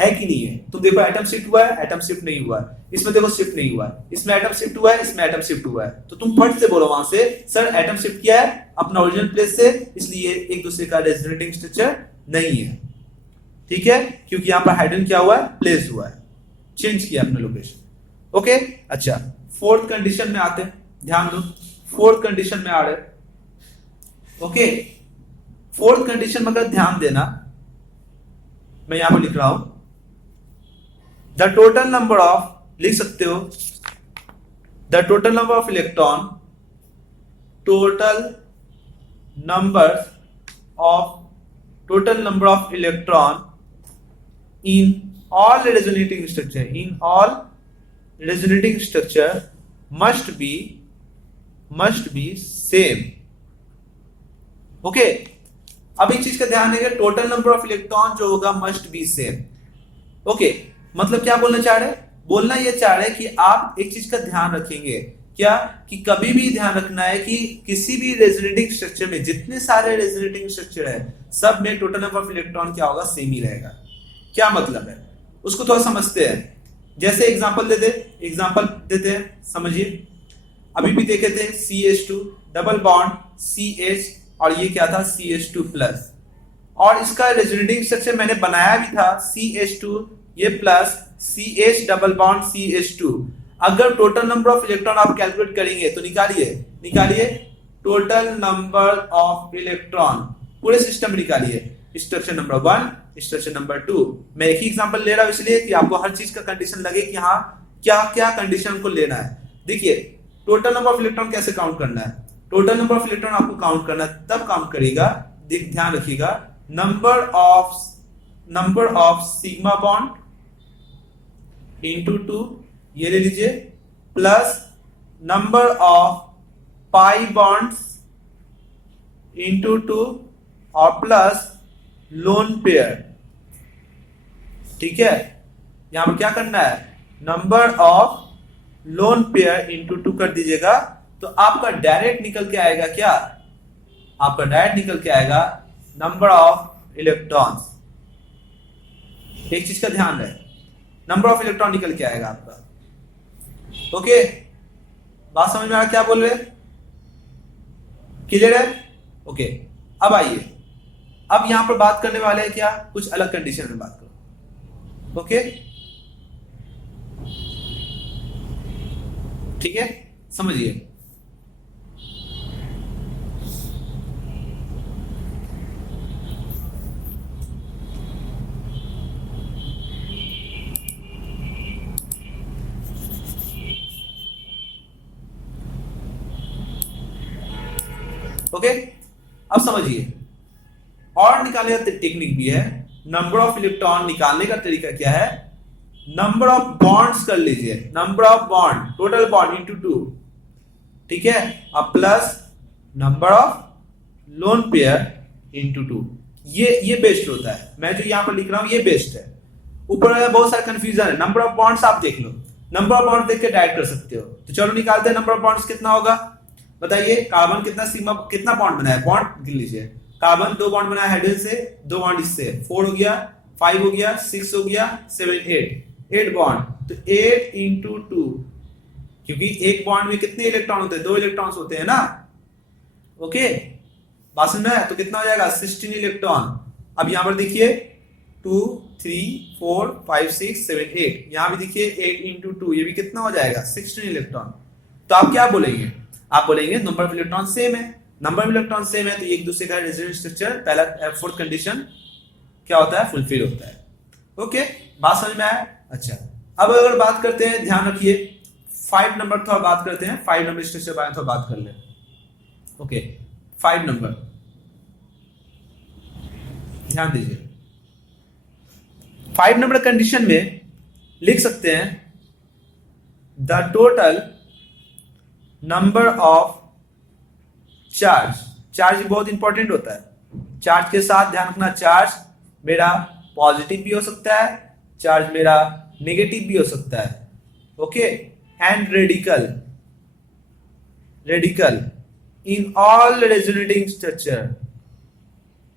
है कि नहीं है, तुम देखो एटम शिफ्ट हुआ है, एटम शिफ्ट नहीं हुआ है, इसमें देखो शिफ्ट नहीं हुआ है, इसमें एटम शिफ्ट हुआ है, इसमें एटम शिफ्ट हुआ है, तो तुम फट से बोलो वहां से सर एटम शिफ्ट किया है अपना ओरिजिनल प्लेस से, इसलिए एक दूसरे का रेजोनेटिंग स्ट्रक्चर नहीं है। ठीक है, क्योंकि यहां पर हाइड्रोजन क्या हुआ है, प्लेस हुआ है, चेंज किया अपना लोकेशन। ओके अच्छा, फोर्थ कंडीशन में आते हैं, ध्यान दो फोर्थ कंडीशन में आ रहे। ओके, फोर्थ कंडीशन में अगर ध्यान देना, मैं यहां पर लिख रहा हूं द टोटल नंबर ऑफ, लिख सकते हो the total number of electron, total number of electron in all resonating structure must be same। Okay, अब एक चीज का ध्यान है, टोटल नंबर ऑफ इलेक्ट्रॉन जो होगा मस्ट बी सेम। ओके, मतलब क्या बोलना चाह रहे, बोलना ये चाह रहे कि आप एक चीज का ध्यान रखेंगे, क्या कि कभी भी ध्यान रखना है कि किसी भी रेजोनेटिंग स्ट्रक्चर में जितने सारे रेजोनेटिंग स्ट्रक्चर है सब में टोटल नंबर ऑफ इलेक्ट्रॉन क्या होगा, सेम ही रहेगा। क्या मतलब है उसको थोड़ा समझते हैं, जैसे एग्जांपल देते हैं, समझिए। अभी भी देखे थे CH2 डबल बॉन्ड CH और ये क्या था CH2 प्लस, और इसका रेजोनेटिंग स्ट्रक्चर मैंने बनाया भी था CH2 ये plus CH double bond CH2। अगर टोटल नंबर ऑफ इलेक्ट्रॉन आप कैलकुलेट करेंगे तो निकालिए टोटल नंबर ऑफ इलेक्ट्रॉन पूरे सिस्टम में निकालिए, स्ट्रक्चर नंबर 1, स्ट्रक्चर नंबर 2। मैं एक ही एग्जांपल ले रहा हूं इसलिए कि आपको हर चीज का कंडीशन लगे कि हाँ क्या क्या कंडीशन को लेना है। देखिए टोटल नंबर ऑफ इलेक्ट्रॉन कैसे काउंट करना है, टोटल नंबर ऑफ इलेक्ट्रॉन आपको काउंट करना है, तब काउंट करिएगा, ध्यान रखिएगा, number of sigma bond into 2 ये ले लीजिए, plus number of pi bonds into 2 और प्लस लोन पेयर। ठीक है, यहां पर क्या करना है, number of lone pair into 2 कर दीजिएगा, तो आपका डायरेक्ट निकल के आएगा क्या, आपका डायरेक्ट निकल के आएगा नंबर ऑफ इलेक्ट्रॉन्स। एक चीज का ध्यान रहे, नंबर ऑफ इलेक्ट्रॉन निकल के आएगा आपका। ओके, बात समझ में आ रहा क्या बोल रहे, क्लियर है? ओके, अब आइए, अब यहां पर बात करने वाले हैं क्या, कुछ अलग कंडीशन में बात करो। ओके ठीक है, समझिए। ओके, अब समझिए और निकालने का टेक्निक भी है। नंबर ऑफ इलेक्ट्रॉन निकालने का तरीका क्या है? नंबर ऑफ बॉन्ड्स कर लीजिए, number of bond, total bond into 2, ठीक है, अब plus number of lone pair into 2। ये बेस्ट होता है, मैं जो यहां पर लिख रहा हूं ये बेस्ट है। ऊपर बहुत सारा कंफ्यूजन है। नंबर ऑफ बॉन्ड्स आप देख लो, नंबर ऑफ बॉन्ड देख के डायरेक्ट कर सकते हो। तो चलो निकालते हैं नंबर ऑफ बॉन्ड्स कितना होगा, बताइए। कार्बन कितना सिग्मा, कितना बॉन्ड बनाया, बॉन्ड गिन लीजिए। कार्बन 2 बॉन्ड बनाया हाइड्रोजन से, 2 बॉन्ड इससे, 4 हो गया, 5 हो गया, 6 हो गया, 7 8 बॉन्ड। तो 8 इंटू 2, क्योंकि एक बॉन्ड में कितने इलेक्ट्रॉन होते हैं? 2 इलेक्ट्रॉन्स होते हैं ना। ओके, बात समझ में आया? तो कितना हो जाएगा? 16 इलेक्ट्रॉन। अब यहां पर देखिए 2 3 4 5 6 7 8, यहां भी देखिए 8 इंटू 2, ये भी कितना हो जाएगा? 16 इलेक्ट्रॉन। तो आप क्या बोलेंगे? आप बोलेंगे नंबर ऑफ इलेक्ट्रॉन सेम है। नंबर ऑफ इलेक्ट्रॉन सेम है तो एक दूसरे का रेजोनेंस स्ट्रक्चर, पहला फोर्थ कंडीशन क्या होता है? फुलफिल होता है। ओके, बात समझ में आया? अच्छा, अब अगर बात करते हैं, ध्यान रखिए 5 नंबर थोड़ा बात करते हैं, 5 नंबर स्ट्रक्चर बारे में थोड़ा बात कर ले। ओके, 5 नंबर ध्यान दीजिए। 5 नंबर कंडीशन में लिख सकते हैं the total number of charge. Charge बहुत इंपॉर्टेंट होता है। चार्ज के साथ ध्यान रखना, चार्ज मेरा पॉजिटिव भी हो सकता है, चार्ज मेरा नेगेटिव भी हो सकता है। Okay, and radical, radical in all resonating structure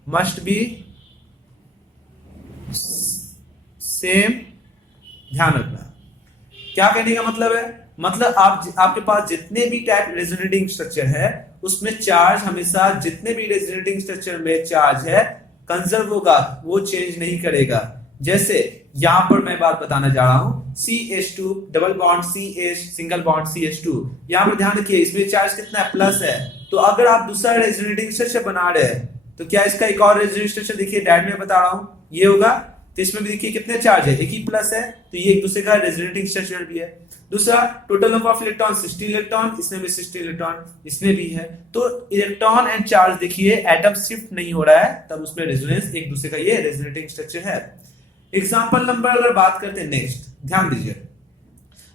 must be same. ध्यान रखना, क्या कहने का मतलब है? मतलब आपके पास जितने भी टाइप रेजोनेटिंग स्ट्रक्चर है उसमें चार्ज हमेशा, जितने भी रेजोनेटिंग स्ट्रक्चर में चार्ज है कंजर्व होगा, वो चेंज नहीं करेगा। जैसे यहां पर मैं बात बताना जा रहा हूं, CH2 double bond CH single bond CH2, यहां पर ध्यान रखिए इसमें चार्ज कितना है? प्लस है। तो अगर आप दूसरा रेजोनेटिंग स्ट्रक्चर बना रहे हैं तो क्या इसका एक और रेजोनेटिंग स्ट्रक्चर, देखिए डायरेक्ट में बता रहा हूं, ये होगा। तो इसमें भी देखिए कितने चार्ज है? एक ही प्लस है, तो ये एक दूसरे का रेजोनेटिंग स्ट्रक्चर भी है। दूसरा, total number of electron 16 electron, इसमें भी 16 इलेक्ट्रॉन, इसमें भी है। तो इलेक्ट्रॉन एंड चार्ज देखिए एटम शिफ्ट नहीं हो रहा है, तब उसमें रेजोनेंस, एक दूसरे का ये रेजोनेटिंग स्ट्रक्चर है। एग्जांपल नंबर अगर बात करते हैं नेक्स्ट, ध्यान दीजिए।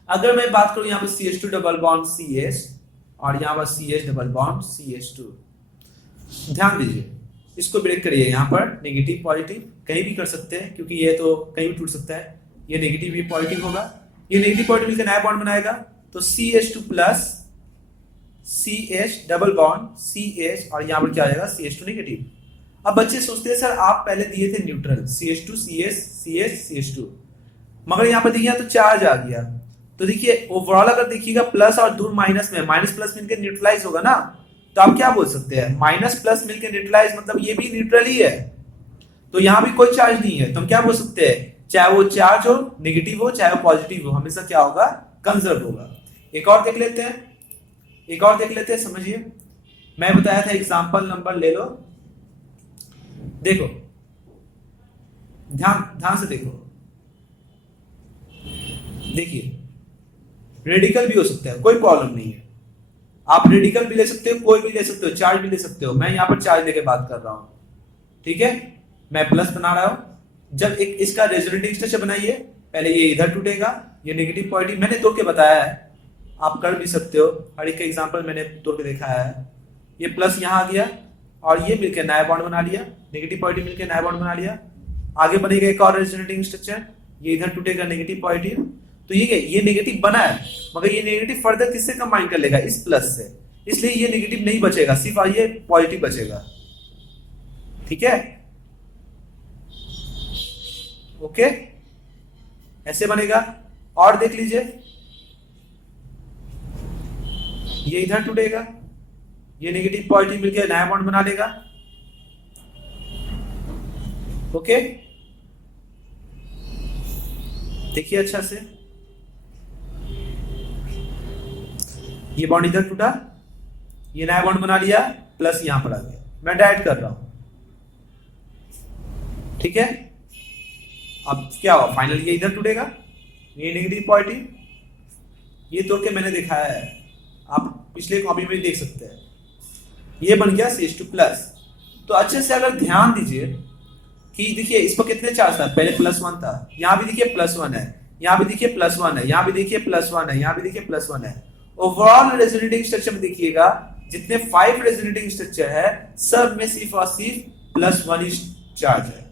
अगर मैं बात करूं यहां पर CH2 डबल बॉन्ड CH और यहां पर CH डबल बॉन्ड CH2, ध्यान दीजिए, इसको ब्रेक करिए। यहां पर नेगेटिव पॉजिटिव कहीं भी कर सकते हैं, क्योंकि ये तो कहीं भी टूट सकता है। ये नेगेटिव, ये पॉजिटिव होगा, ये नेगेटिव पॉजिटिव मिलकर नया बॉन्ड बनाएगा, तो CH2 plus CH double bond CH और यहां पर क्या आ जाएगा? CH2 negative. अब बच्चे सोचते हैं सर आप पहले दिए थे neutral CH2 CH CH CH2, मगर यहां पर देखिए तो चार्ज आ गया। तो देखिए ओवरऑल अगर देखिएगा प्लस और दूर माइनस में, माइनस प्लस मिलकर न्यूट्रलाइज होगा ना, तो आप क्या बोल सकते हैं? माइनस प्लस मिलकर न्यूट्रलाइज, मतलब ये भी न्यूट्रल ही है, तो यहां भी कोई चार्ज नहीं है। तो हम क्या बोल सकते हैं? चाहे वो चार्ज हो, नेगेटिव हो, चाहे वो पॉजिटिव हो, हमेशा क्या होगा? कंजर्व होगा। एक और देख लेते हैं, एक और देख लेते हैं, समझिए। मैं बताया था एग्जांपल नंबर ले लो, देखो ध्यान ध्यान से देखो, देखिए रेडिकल भी हो सकता है, कोई प्रॉब्लम नहीं है। आप रेडिकल भी ले सकते हो, कोई भी ले सकते हो, चार्ज भी ले सकते हो। मैं यहां पर चार्ज लेके बात कर रहा हूं, ठीक है, मैं प्लस बना रहा हूं। जब एक इसका रेजोनेटिंग स्ट्रक्चर बनाइए, पहले ये इधर टूटेगा, ये नेगेटिव पॉजिटिव मैंने तोड़ के बताया है, आप कर भी सकते हो, हर एक का एग्जांपल मैंने तोड़ के दिखाया है। ये प्लस यहां आ गया और ये मिलकर नया बॉन्ड बना लिया, नेगेटिव पॉजिटिव मिलकर नया बॉन्ड बना लिया। आगे बनेगा एक और रेजोनेटिंग स्ट्रक्चर, ये इधर टूटेगा नेगेटिव पॉजिटिव। तो ये नेगेटिव बना है, मगर ये नेगेटिव फर्दर किससे कंबाइन कर लेगा? इस प्लस से, इसलिए ये नेगेटिव नहीं बचेगा, सिर्फ ये पॉजिटिव बचेगा, ठीक है। ओके, ऐसे बनेगा। और देख लीजिए, ये इधर टूटेगा, ये नेगेटिव पॉजिटिव मिलकर नया बॉन्ड बना लेगा। ओके, देखिए अच्छा से। ये बॉन्ड इधर टूटा, ये नया बॉन्ड बना लिया, प्लस यहां पर आ गया, मैं डायरेक्ट कर रहा हूं, ठीक है। अब क्या हुआ, फाइनल ये इधर टूटेगा, ये नेगेटिव पॉजिटिव, ये तोड़ के मैंने दिखाया है, आप पिछले कॉपी में देख सकते हैं, ये बन गया CH2 प्लस। तो अच्छे से अगर ध्यान दीजिए कि देखिए इस पर कितने चार्ज था, पहले +1 था, यहाँ भी देखिए +1 है, यहाँ भी देखिए +1 है, यहाँ भी देखिए +1 है, यहाँ भी देखिए +1 है। ओवरऑल रेजोनेटिंग स्ट्रक्चर में देखिएगा जितने 5 रेजोनेटिंग स्ट्रक्चर है सब में सिर्फ और सिर्फ +1 ही चार्ज है,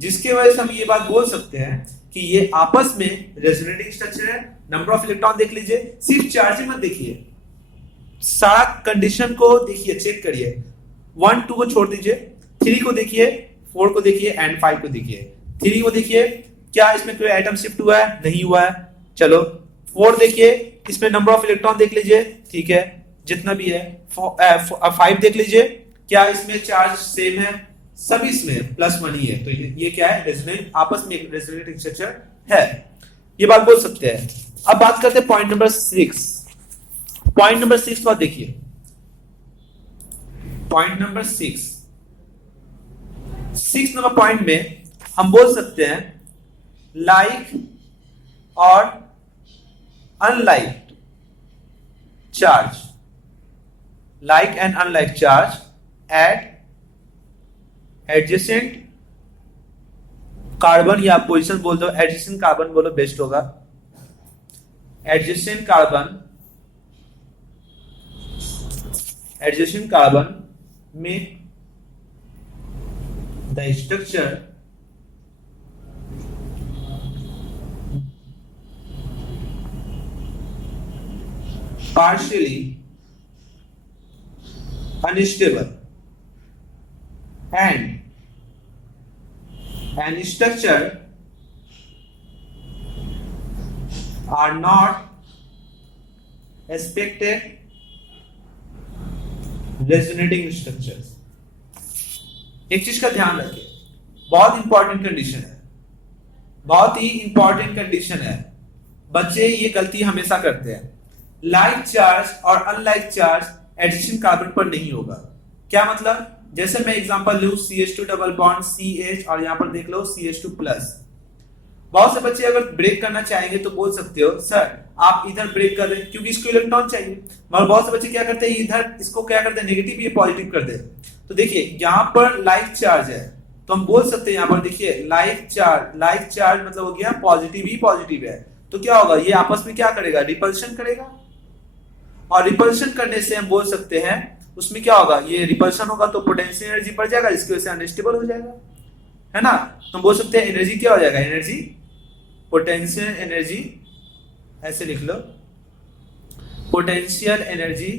जिसके वजह से हम ये बात बोल सकते हैं कि ये आपस में रेजोनेटिंग स्ट्रक्चर है। नंबर ऑफ इलेक्ट्रॉन देख लीजिए, सिर्फ चार्ज मत देखिए, सारा कंडीशन को देखिए, चेक करिए, 1 2 को छोड़ दीजिए, 3 को देखिए, 4 को देखिए एंड 5 को देखिए। 3 को देखिए, क्या इसमें कोई आइटम शिफ्ट हुआ है, नहीं हुआ है, चलो। 4 देखिए, इसमें नंबर ऑफ इलेक्ट्रॉन देख लीजिए, ठीक है, जितना भी है। 5 देख लीजिए, क्या इसमें चार्ज सेम है, सभी इसमें +1 ही है, तो ये क्या है, रेजोनेट, आपस में एक रेजोनेटिंग स्ट्रक्चर है, ये बात बोल सकते हैं। अब बात करते हैं पॉइंट नंबर 6। पॉइंट नंबर 6 को देखिए, पॉइंट नंबर 6 नंबर पॉइंट में हम बोल सकते हैं लाइक और unlike charge, like and unlike charge eight adjacent carbon, या पोजीशन बोल दो, एडजेसेंट कार्बन बोलो बेस्ट होगा, एडजेसेंट कार्बन, एडजेसेंट कार्बन में the structure partially unstable and structure are not expected resonating structures। एक चीज का ध्यान रखिए, बहुत इंपॉर्टेंट कंडीशन है, बहुत ही इंपॉर्टेंट कंडीशन है, बच्चे ये गलती हमेशा करते हैं, लाइक चार्ज और अनलाइक चार्ज एडिशन कार्बन पर नहीं होगा। क्या मतलब, जैसे मैं एग्जांपल लूं CH2 डबल बॉन्ड CH और यहां पर देख लो CH2 प्लस। बहुत से बच्चे अगर ब्रेक करना चाहेंगे तो बोल सकते हो सर आप इधर ब्रेक कर रहे हैं क्योंकि इसको इलेक्ट्रॉन चाहिए, मगर बहुत से बच्चे क्या करते हैं इधर इसको क्या करते हैं नेगेटिव, ये पॉजिटिव कर दे। तो देखिए यहां पर लाइक चार्ज है तो हम बोल सकते हैं यहां पर देखिए लाइक चार्ज मतलब हो गया पॉजिटिव ही पॉजिटिव है, तो क्या होगा ये आपस में क्या करेगा, रिपल्शन करेगा, और रिपल्शन करने से हम बोल सकते हैं उसमें क्या होगा, ये रिपल्शन होगा तो पोटेंशियल एनर्जी बढ़ जाएगा जिसकी वजह से अनस्टेबल हो जाएगा, है ना। तो हम बोल सकते हैं एनर्जी क्या हो जाएगा, एनर्जी पोटेंशियल एनर्जी, ऐसे लिख लो, पोटेंशियल एनर्जी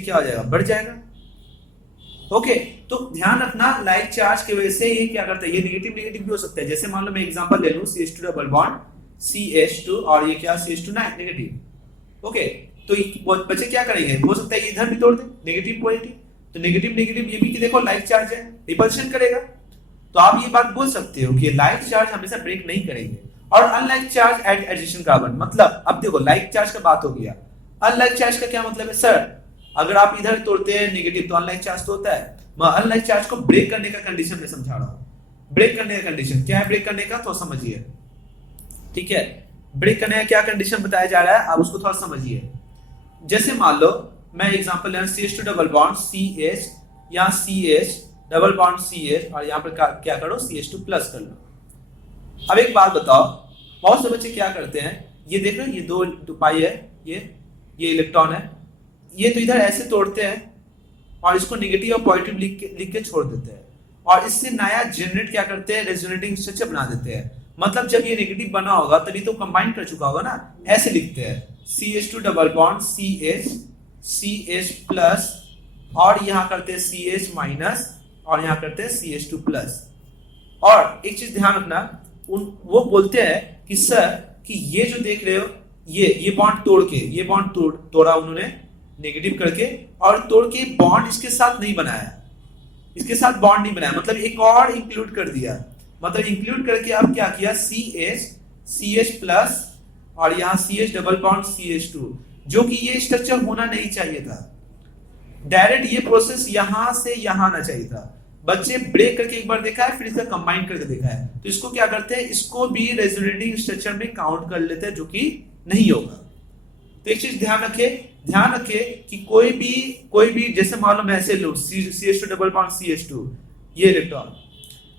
क्या हो जाएगा, बढ़ जाएगा। ओके, तो ध्यान रखना लाइक चार्ज की वजह से ये क्या करता है, ये नेगेटिव भी हो सकता है। जैसे मान लो मैं एग्जांपल ले लूं CH2 डबल बॉन्ड CH2 और ये क्या CH2 ना नेगेटिव। ओके, तो बच्चे क्या करेंगे, हो सकता है ये इधर भी तोड़ दे नेगेटिव पॉजिटिव, तो नेगेटिव ये भी कि देखो लाइक चार्ज है रिपल्शन करेगा, तो आप ये बात बोल सकते हो कि लाइक चार्ज हमेशा ब्रेक नहीं करेंगे। और unlike charge at addition carbon, मतलब अब देखो लाइक चार्ज का बात हो गया, अनलाइक चार्ज का क्या मतलब है, सर अगर आप इधर तोड़ते हैं नेगेटिव तो अनलाइक चार्ज तो होता है, मैं अनलाइक चार्ज को ब्रेक करने का कंडीशन में समझा रहा हूं। ब्रेक करने का कंडीशन क्या है, ब्रेक करने का तो समझिए, ठीक है, ब्रेक करने का क्या कंडीशन बताया जा रहा है आप उसको थोड़ा समझिए। जैसे मान लो मैं एग्जांपल ले रहा हूं CH2 डबल बॉन्ड CH, यहां CH डबल बॉन्ड CH और यहां पर क्या करो CH2 प्लस कर लो। अब एक बात बताओ, बहुत से बच्चे क्या करते हैं, ये देख रहे हो ये दो पाई है, ये इलेक्ट्रॉन है, ये तो इधर ऐसे तोड़ते हैं और इसको नेगेटिव और पॉजिटिव लिख के छोड़ देते हैं, और इससे नया जनरेट क्या करते हैं, रेजोनेटिंग स्ट्रक्चर बना देते हैं। मतलब जब ये नेगेटिव बना होगा तभी तो कंबाइन कर चुका होगा ना, ऐसे लिखते हैं CH2 double bond CH plus और यहां करते हैं CH माइनस और यहां करते हैं CH2 प्लस। और एक चीज ध्यान रखना, वो बोलते हैं कि सर कि ये जो देख रहे हो ये बॉन्ड तोड़ के, ये बॉन्ड तोड़ा उन्होंने नेगेटिव करके, और तोड़ के बॉन्ड इसके साथ नहीं बनाया, इसके साथ बॉन्ड नहीं बनाया, मतलब एक और इंक्लूड कर दिया, मतलब इंक्लूड करके अब क्या किया CH प्लस और यहाँ CH डबल बॉन्ड CH2, जो कि ये स्ट्रक्चर होना नहीं चाहिए था। डायरेक्ट ये प्रोसेस यहां से यहां आना चाहिए था। बच्चे ब्रेक करके एक बार देखा है, फिर इसका कंबाइन करके देखा है, तो इसको क्या करते हैं, इसको भी रेजोनेटिंग स्ट्रक्चर में काउंट कर लेते हैं, जो कि नहीं होगा। तो एक चीज ध्यान रखे कि कोई भी जैसे मान लो मैं ऐसे लो CH2 डबल बॉन्ड CH2, ये इलेक्ट्रॉन,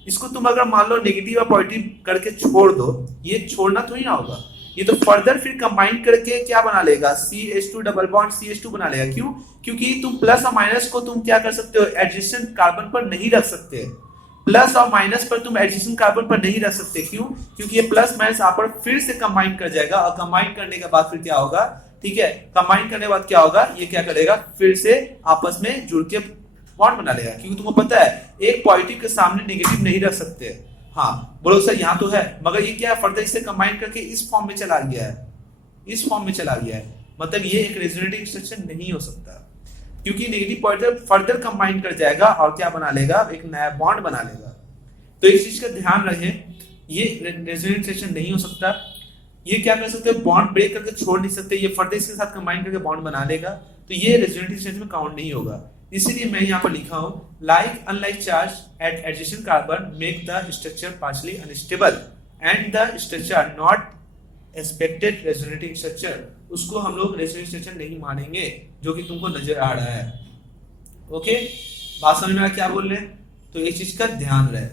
इसको तुम अगर मान लो नेगेटिव या पॉजिटिव करके छोड़ दो, ये छोड़ना थोड़ी ना होगा, ये तो फर्दर फिर कंबाइन करके क्या बना लेगा, CH2 डबल बॉन्ड CH2 बना लेगा। क्यों? क्योंकि तुम प्लस और माइनस को तुम क्या कर सकते हो, एडजेसेंट कार्बन पर नहीं रख सकते। प्लस और माइनस पर तुम एडजेसेंट कार्बन पर नहीं रख सकते। क्यों? क्योंकि ये प्लस माइनस यहाँ पर फिर से कंबाइन कर जाएगा, और कंबाइन करने के बाद फिर क्या होगा, ठीक है, कंबाइन करने के बाद क्या होगा, ये क्या करेगा, फिर से आपस में जुड़ के बॉन्ड बना लेगा। क्योंकि तुमको पता है एक पॉजिटिव के सामने नेगेटिव नहीं रख सकते। हाँ बोलो सर यहाँ तो है, मगर ये क्या फर्दर इससे कंबाइन करके इस फॉर्म में चला गया है, इस फॉर्म में चला गया है, मतलब ये एक रेजोनेटिंग स्ट्रक्चर नहीं हो सकता। क्योंकि नेगेटिव पॉजिटिव फर्दर कंबाइन कर जाएगा और क्या बना लेगा, एक नया बॉन्ड बना लेगा। तो इस चीज का ध्यान रहे, ये रेजोनेटिंग स्ट्रक्चर नहीं हो सकता। ये क्या कर सकते हैं, बॉन्ड ब्रेक करके छोड़ नहीं सकते, ये फर्दर इसके साथ कंबाइन करके बॉन्ड बना लेगा, तो ये रेजोनेटिंग स्ट्रक्चर में काउंट नहीं होगा। इसीलिए मैं यहाँ पर लिखा हूं, like unlike charge eight adjacent carbon make the structure partially unstable and the structure not expected resonating structure, उसको हम लोग रेजोनेटिंग स्ट्रक्चर नहीं मानेंगे, जो कि तुमको नजर आ रहा है। ओके, बात समझ में आया क्या बोल रहे हैं? तो इस चीज का ध्यान रहे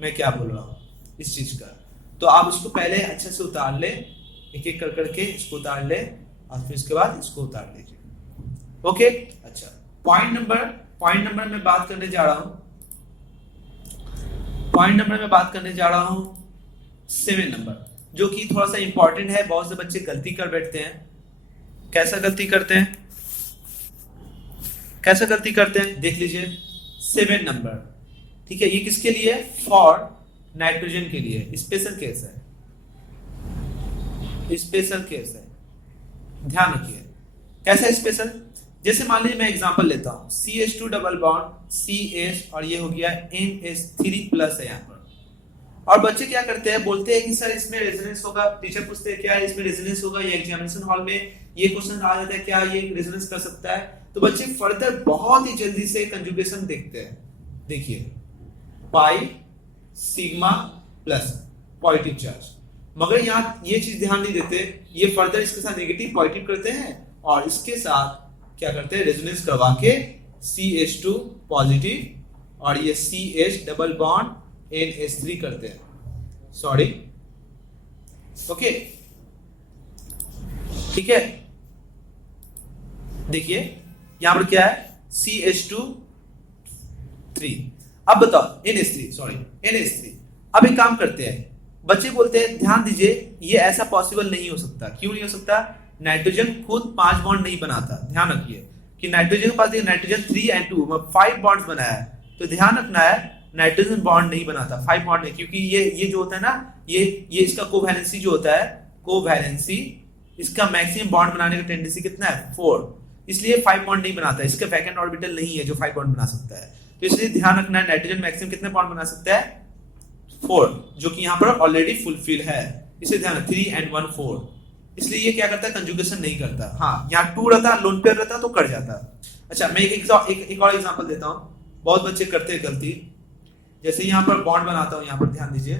मैं क्या बोल रहा हूँ इस चीज का। तो आप इसको पहले अच्छे से उतार ले, एक एक कर करके इसको उतार ले, और फिर इसके बाद इसको उतार लीजिए। ओके, अच्छा, पॉइंट नंबर में बात करने जा रहा हूं, पॉइंट नंबर में बात करने जा रहा हूं 7 नंबर, जो कि थोड़ा सा इंपॉर्टेंट है। बहुत से बच्चे गलती कर बैठते हैं। कैसा गलती करते हैं, कैसा गलती करते हैं, देख लीजिए 7 नंबर, ठीक है, ये किसके लिए, फॉर नाइट्रोजन के लिए स्पेशल केस है, स्पेशल केस है, ध्यान रखिए। कैसा स्पेशल, जैसे मान लीजिए मैं एग्जांपल लेता हूं, CH2 डबल बॉन्ड CH और ये हो गया NH3 प्लस है यहाँ पर, और बच्चे क्या करते हैं, बोलते हैं कि सर इसमें रेजोनेंस होगा। टीचर पूछते हैं क्या इसमें रेजोनेंस होगा, या एग्जामिनेशन हॉल में ये क्वेश्चन आ जाता है क्या ये रेजोनेंस कर सकता है, तो बच्चे फर्दर बहुत ही जल्दी से कंजुगेशन देखते हैं। देखिए pi sigma plus positive charge, मगर यहाँ ये चीज ध्यान नहीं देते, ये फर्दर इसके साथ नेगेटिव पॉजिटिव करते हैं और इसके साथ क्या करते हैं, रेजोनेंस करवा के CH2 पॉजिटिव और ये CH डबल बॉन्ड NH3 करते हैं, सॉरी, ओके, ठीक है। देखिए यहां पर क्या है, CH2 3, अब बताओ NH3, सॉरी NH3। अब एक काम करते हैं, बच्चे बोलते हैं ध्यान दीजिए, ये ऐसा पॉसिबल नहीं हो सकता। क्यों नहीं हो सकता, नाइट्रोजन खुद 5 बॉन्ड नहीं बनाता। ध्यान रखिए कि नाइट्रोजन के पास नाइट्रोजन 3 and 2 5 बॉन्ड्स बनाया है, तो ध्यान रखना है नाइट्रोजन बॉन्ड नहीं बनाता, 5 बॉन्ड नहीं, क्योंकि ये जो होता है ना, ये इसका कोवैलेंसी जो होता है, कोवैलेंसी इसका मैक्सिमम बॉन्ड बनाने का टेंडेंसी कितना है, 4, इसलिए 5 बॉन्ड नहीं बनाता। इसका वैकेंट ऑर्बिटल नहीं है जो 5 बॉन्ड बना सकता है, तो इसलिए ध्यान रखना है नाइट्रोजन मैक्सिमम कितने बॉन्ड बना सकता है, 4, जो कि यहाँ पर ऑलरेडी फुलफिल है, इसे ध्यान 3 and 1 4, इसलिए ये क्या करता है, कंजुगेशन नहीं करता। हाँ यहाँ 2 रहता, लोन पेयर रहता तो कर जाता। अच्छा मैं एक और एग्जांपल देता हूँ, बहुत बच्चे करते हैं गलती, जैसे यहाँ पर बॉन्ड बनाता हूँ, यहाँ पर ध्यान दीजिए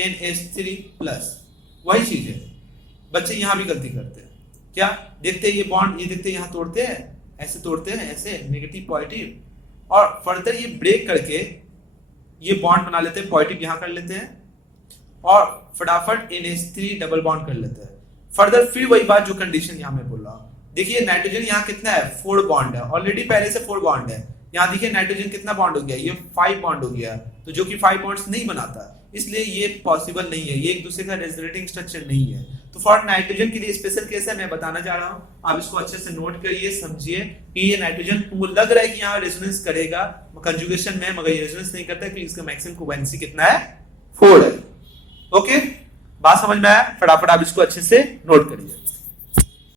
NH3 प्लस, वही चीज है, बच्चे यहाँ भी गलती करते हैं। क्या देखते हैं, ये बॉन्ड, ये देखते हैं यहाँ तोड़ते हैं, ऐसे तोड़ते हैं, ऐसे नेगेटिव पॉजिटिव, और फर्दर ये ब्रेक करके ये बॉन्ड बना लेते हैं, पॉजिटिव यहाँ कर लेते हैं और फटाफट NH3 डबल बॉन्ड कर लेते हैं। फर्दर फिर वही बात जो कंडीशन यहाँ मैं बोल रहा हूँ, देखिए नाइट्रोजन यहाँ कितना है, 4 बॉन्ड है, ऑलरेडी पहले से 4 बॉन्ड है। यहाँ देखिए नाइट्रोजन कितना बॉन्ड हो गया, ये 5 बॉन्ड हो गया, तो जो कि 5 बॉन्ड्स नहीं बनाता, इसलिए ये पॉसिबल नहीं है, ये एक दूसरे का रेजोनेटिंग स्ट्रक्चर नहीं है। तो फॉर नाइट्रोजन के लिए स्पेशल केस है, मैं बताना चाह रहा हूँ, आप इसको अच्छे से नोट करिए, समझिए कि ये नाइट्रोजन तुमको लग रहा है कि यहाँ रेजोनेंस करेगा कंजुगेशन में, मगर ये रेजोनेंस नहीं करता क्योंकि इसका मैक्सिमम कोवेलेंसी कितना है, 4 है। ओके, बात समझ में आया, फटाफट आप इसको अच्छे से नोट करिए।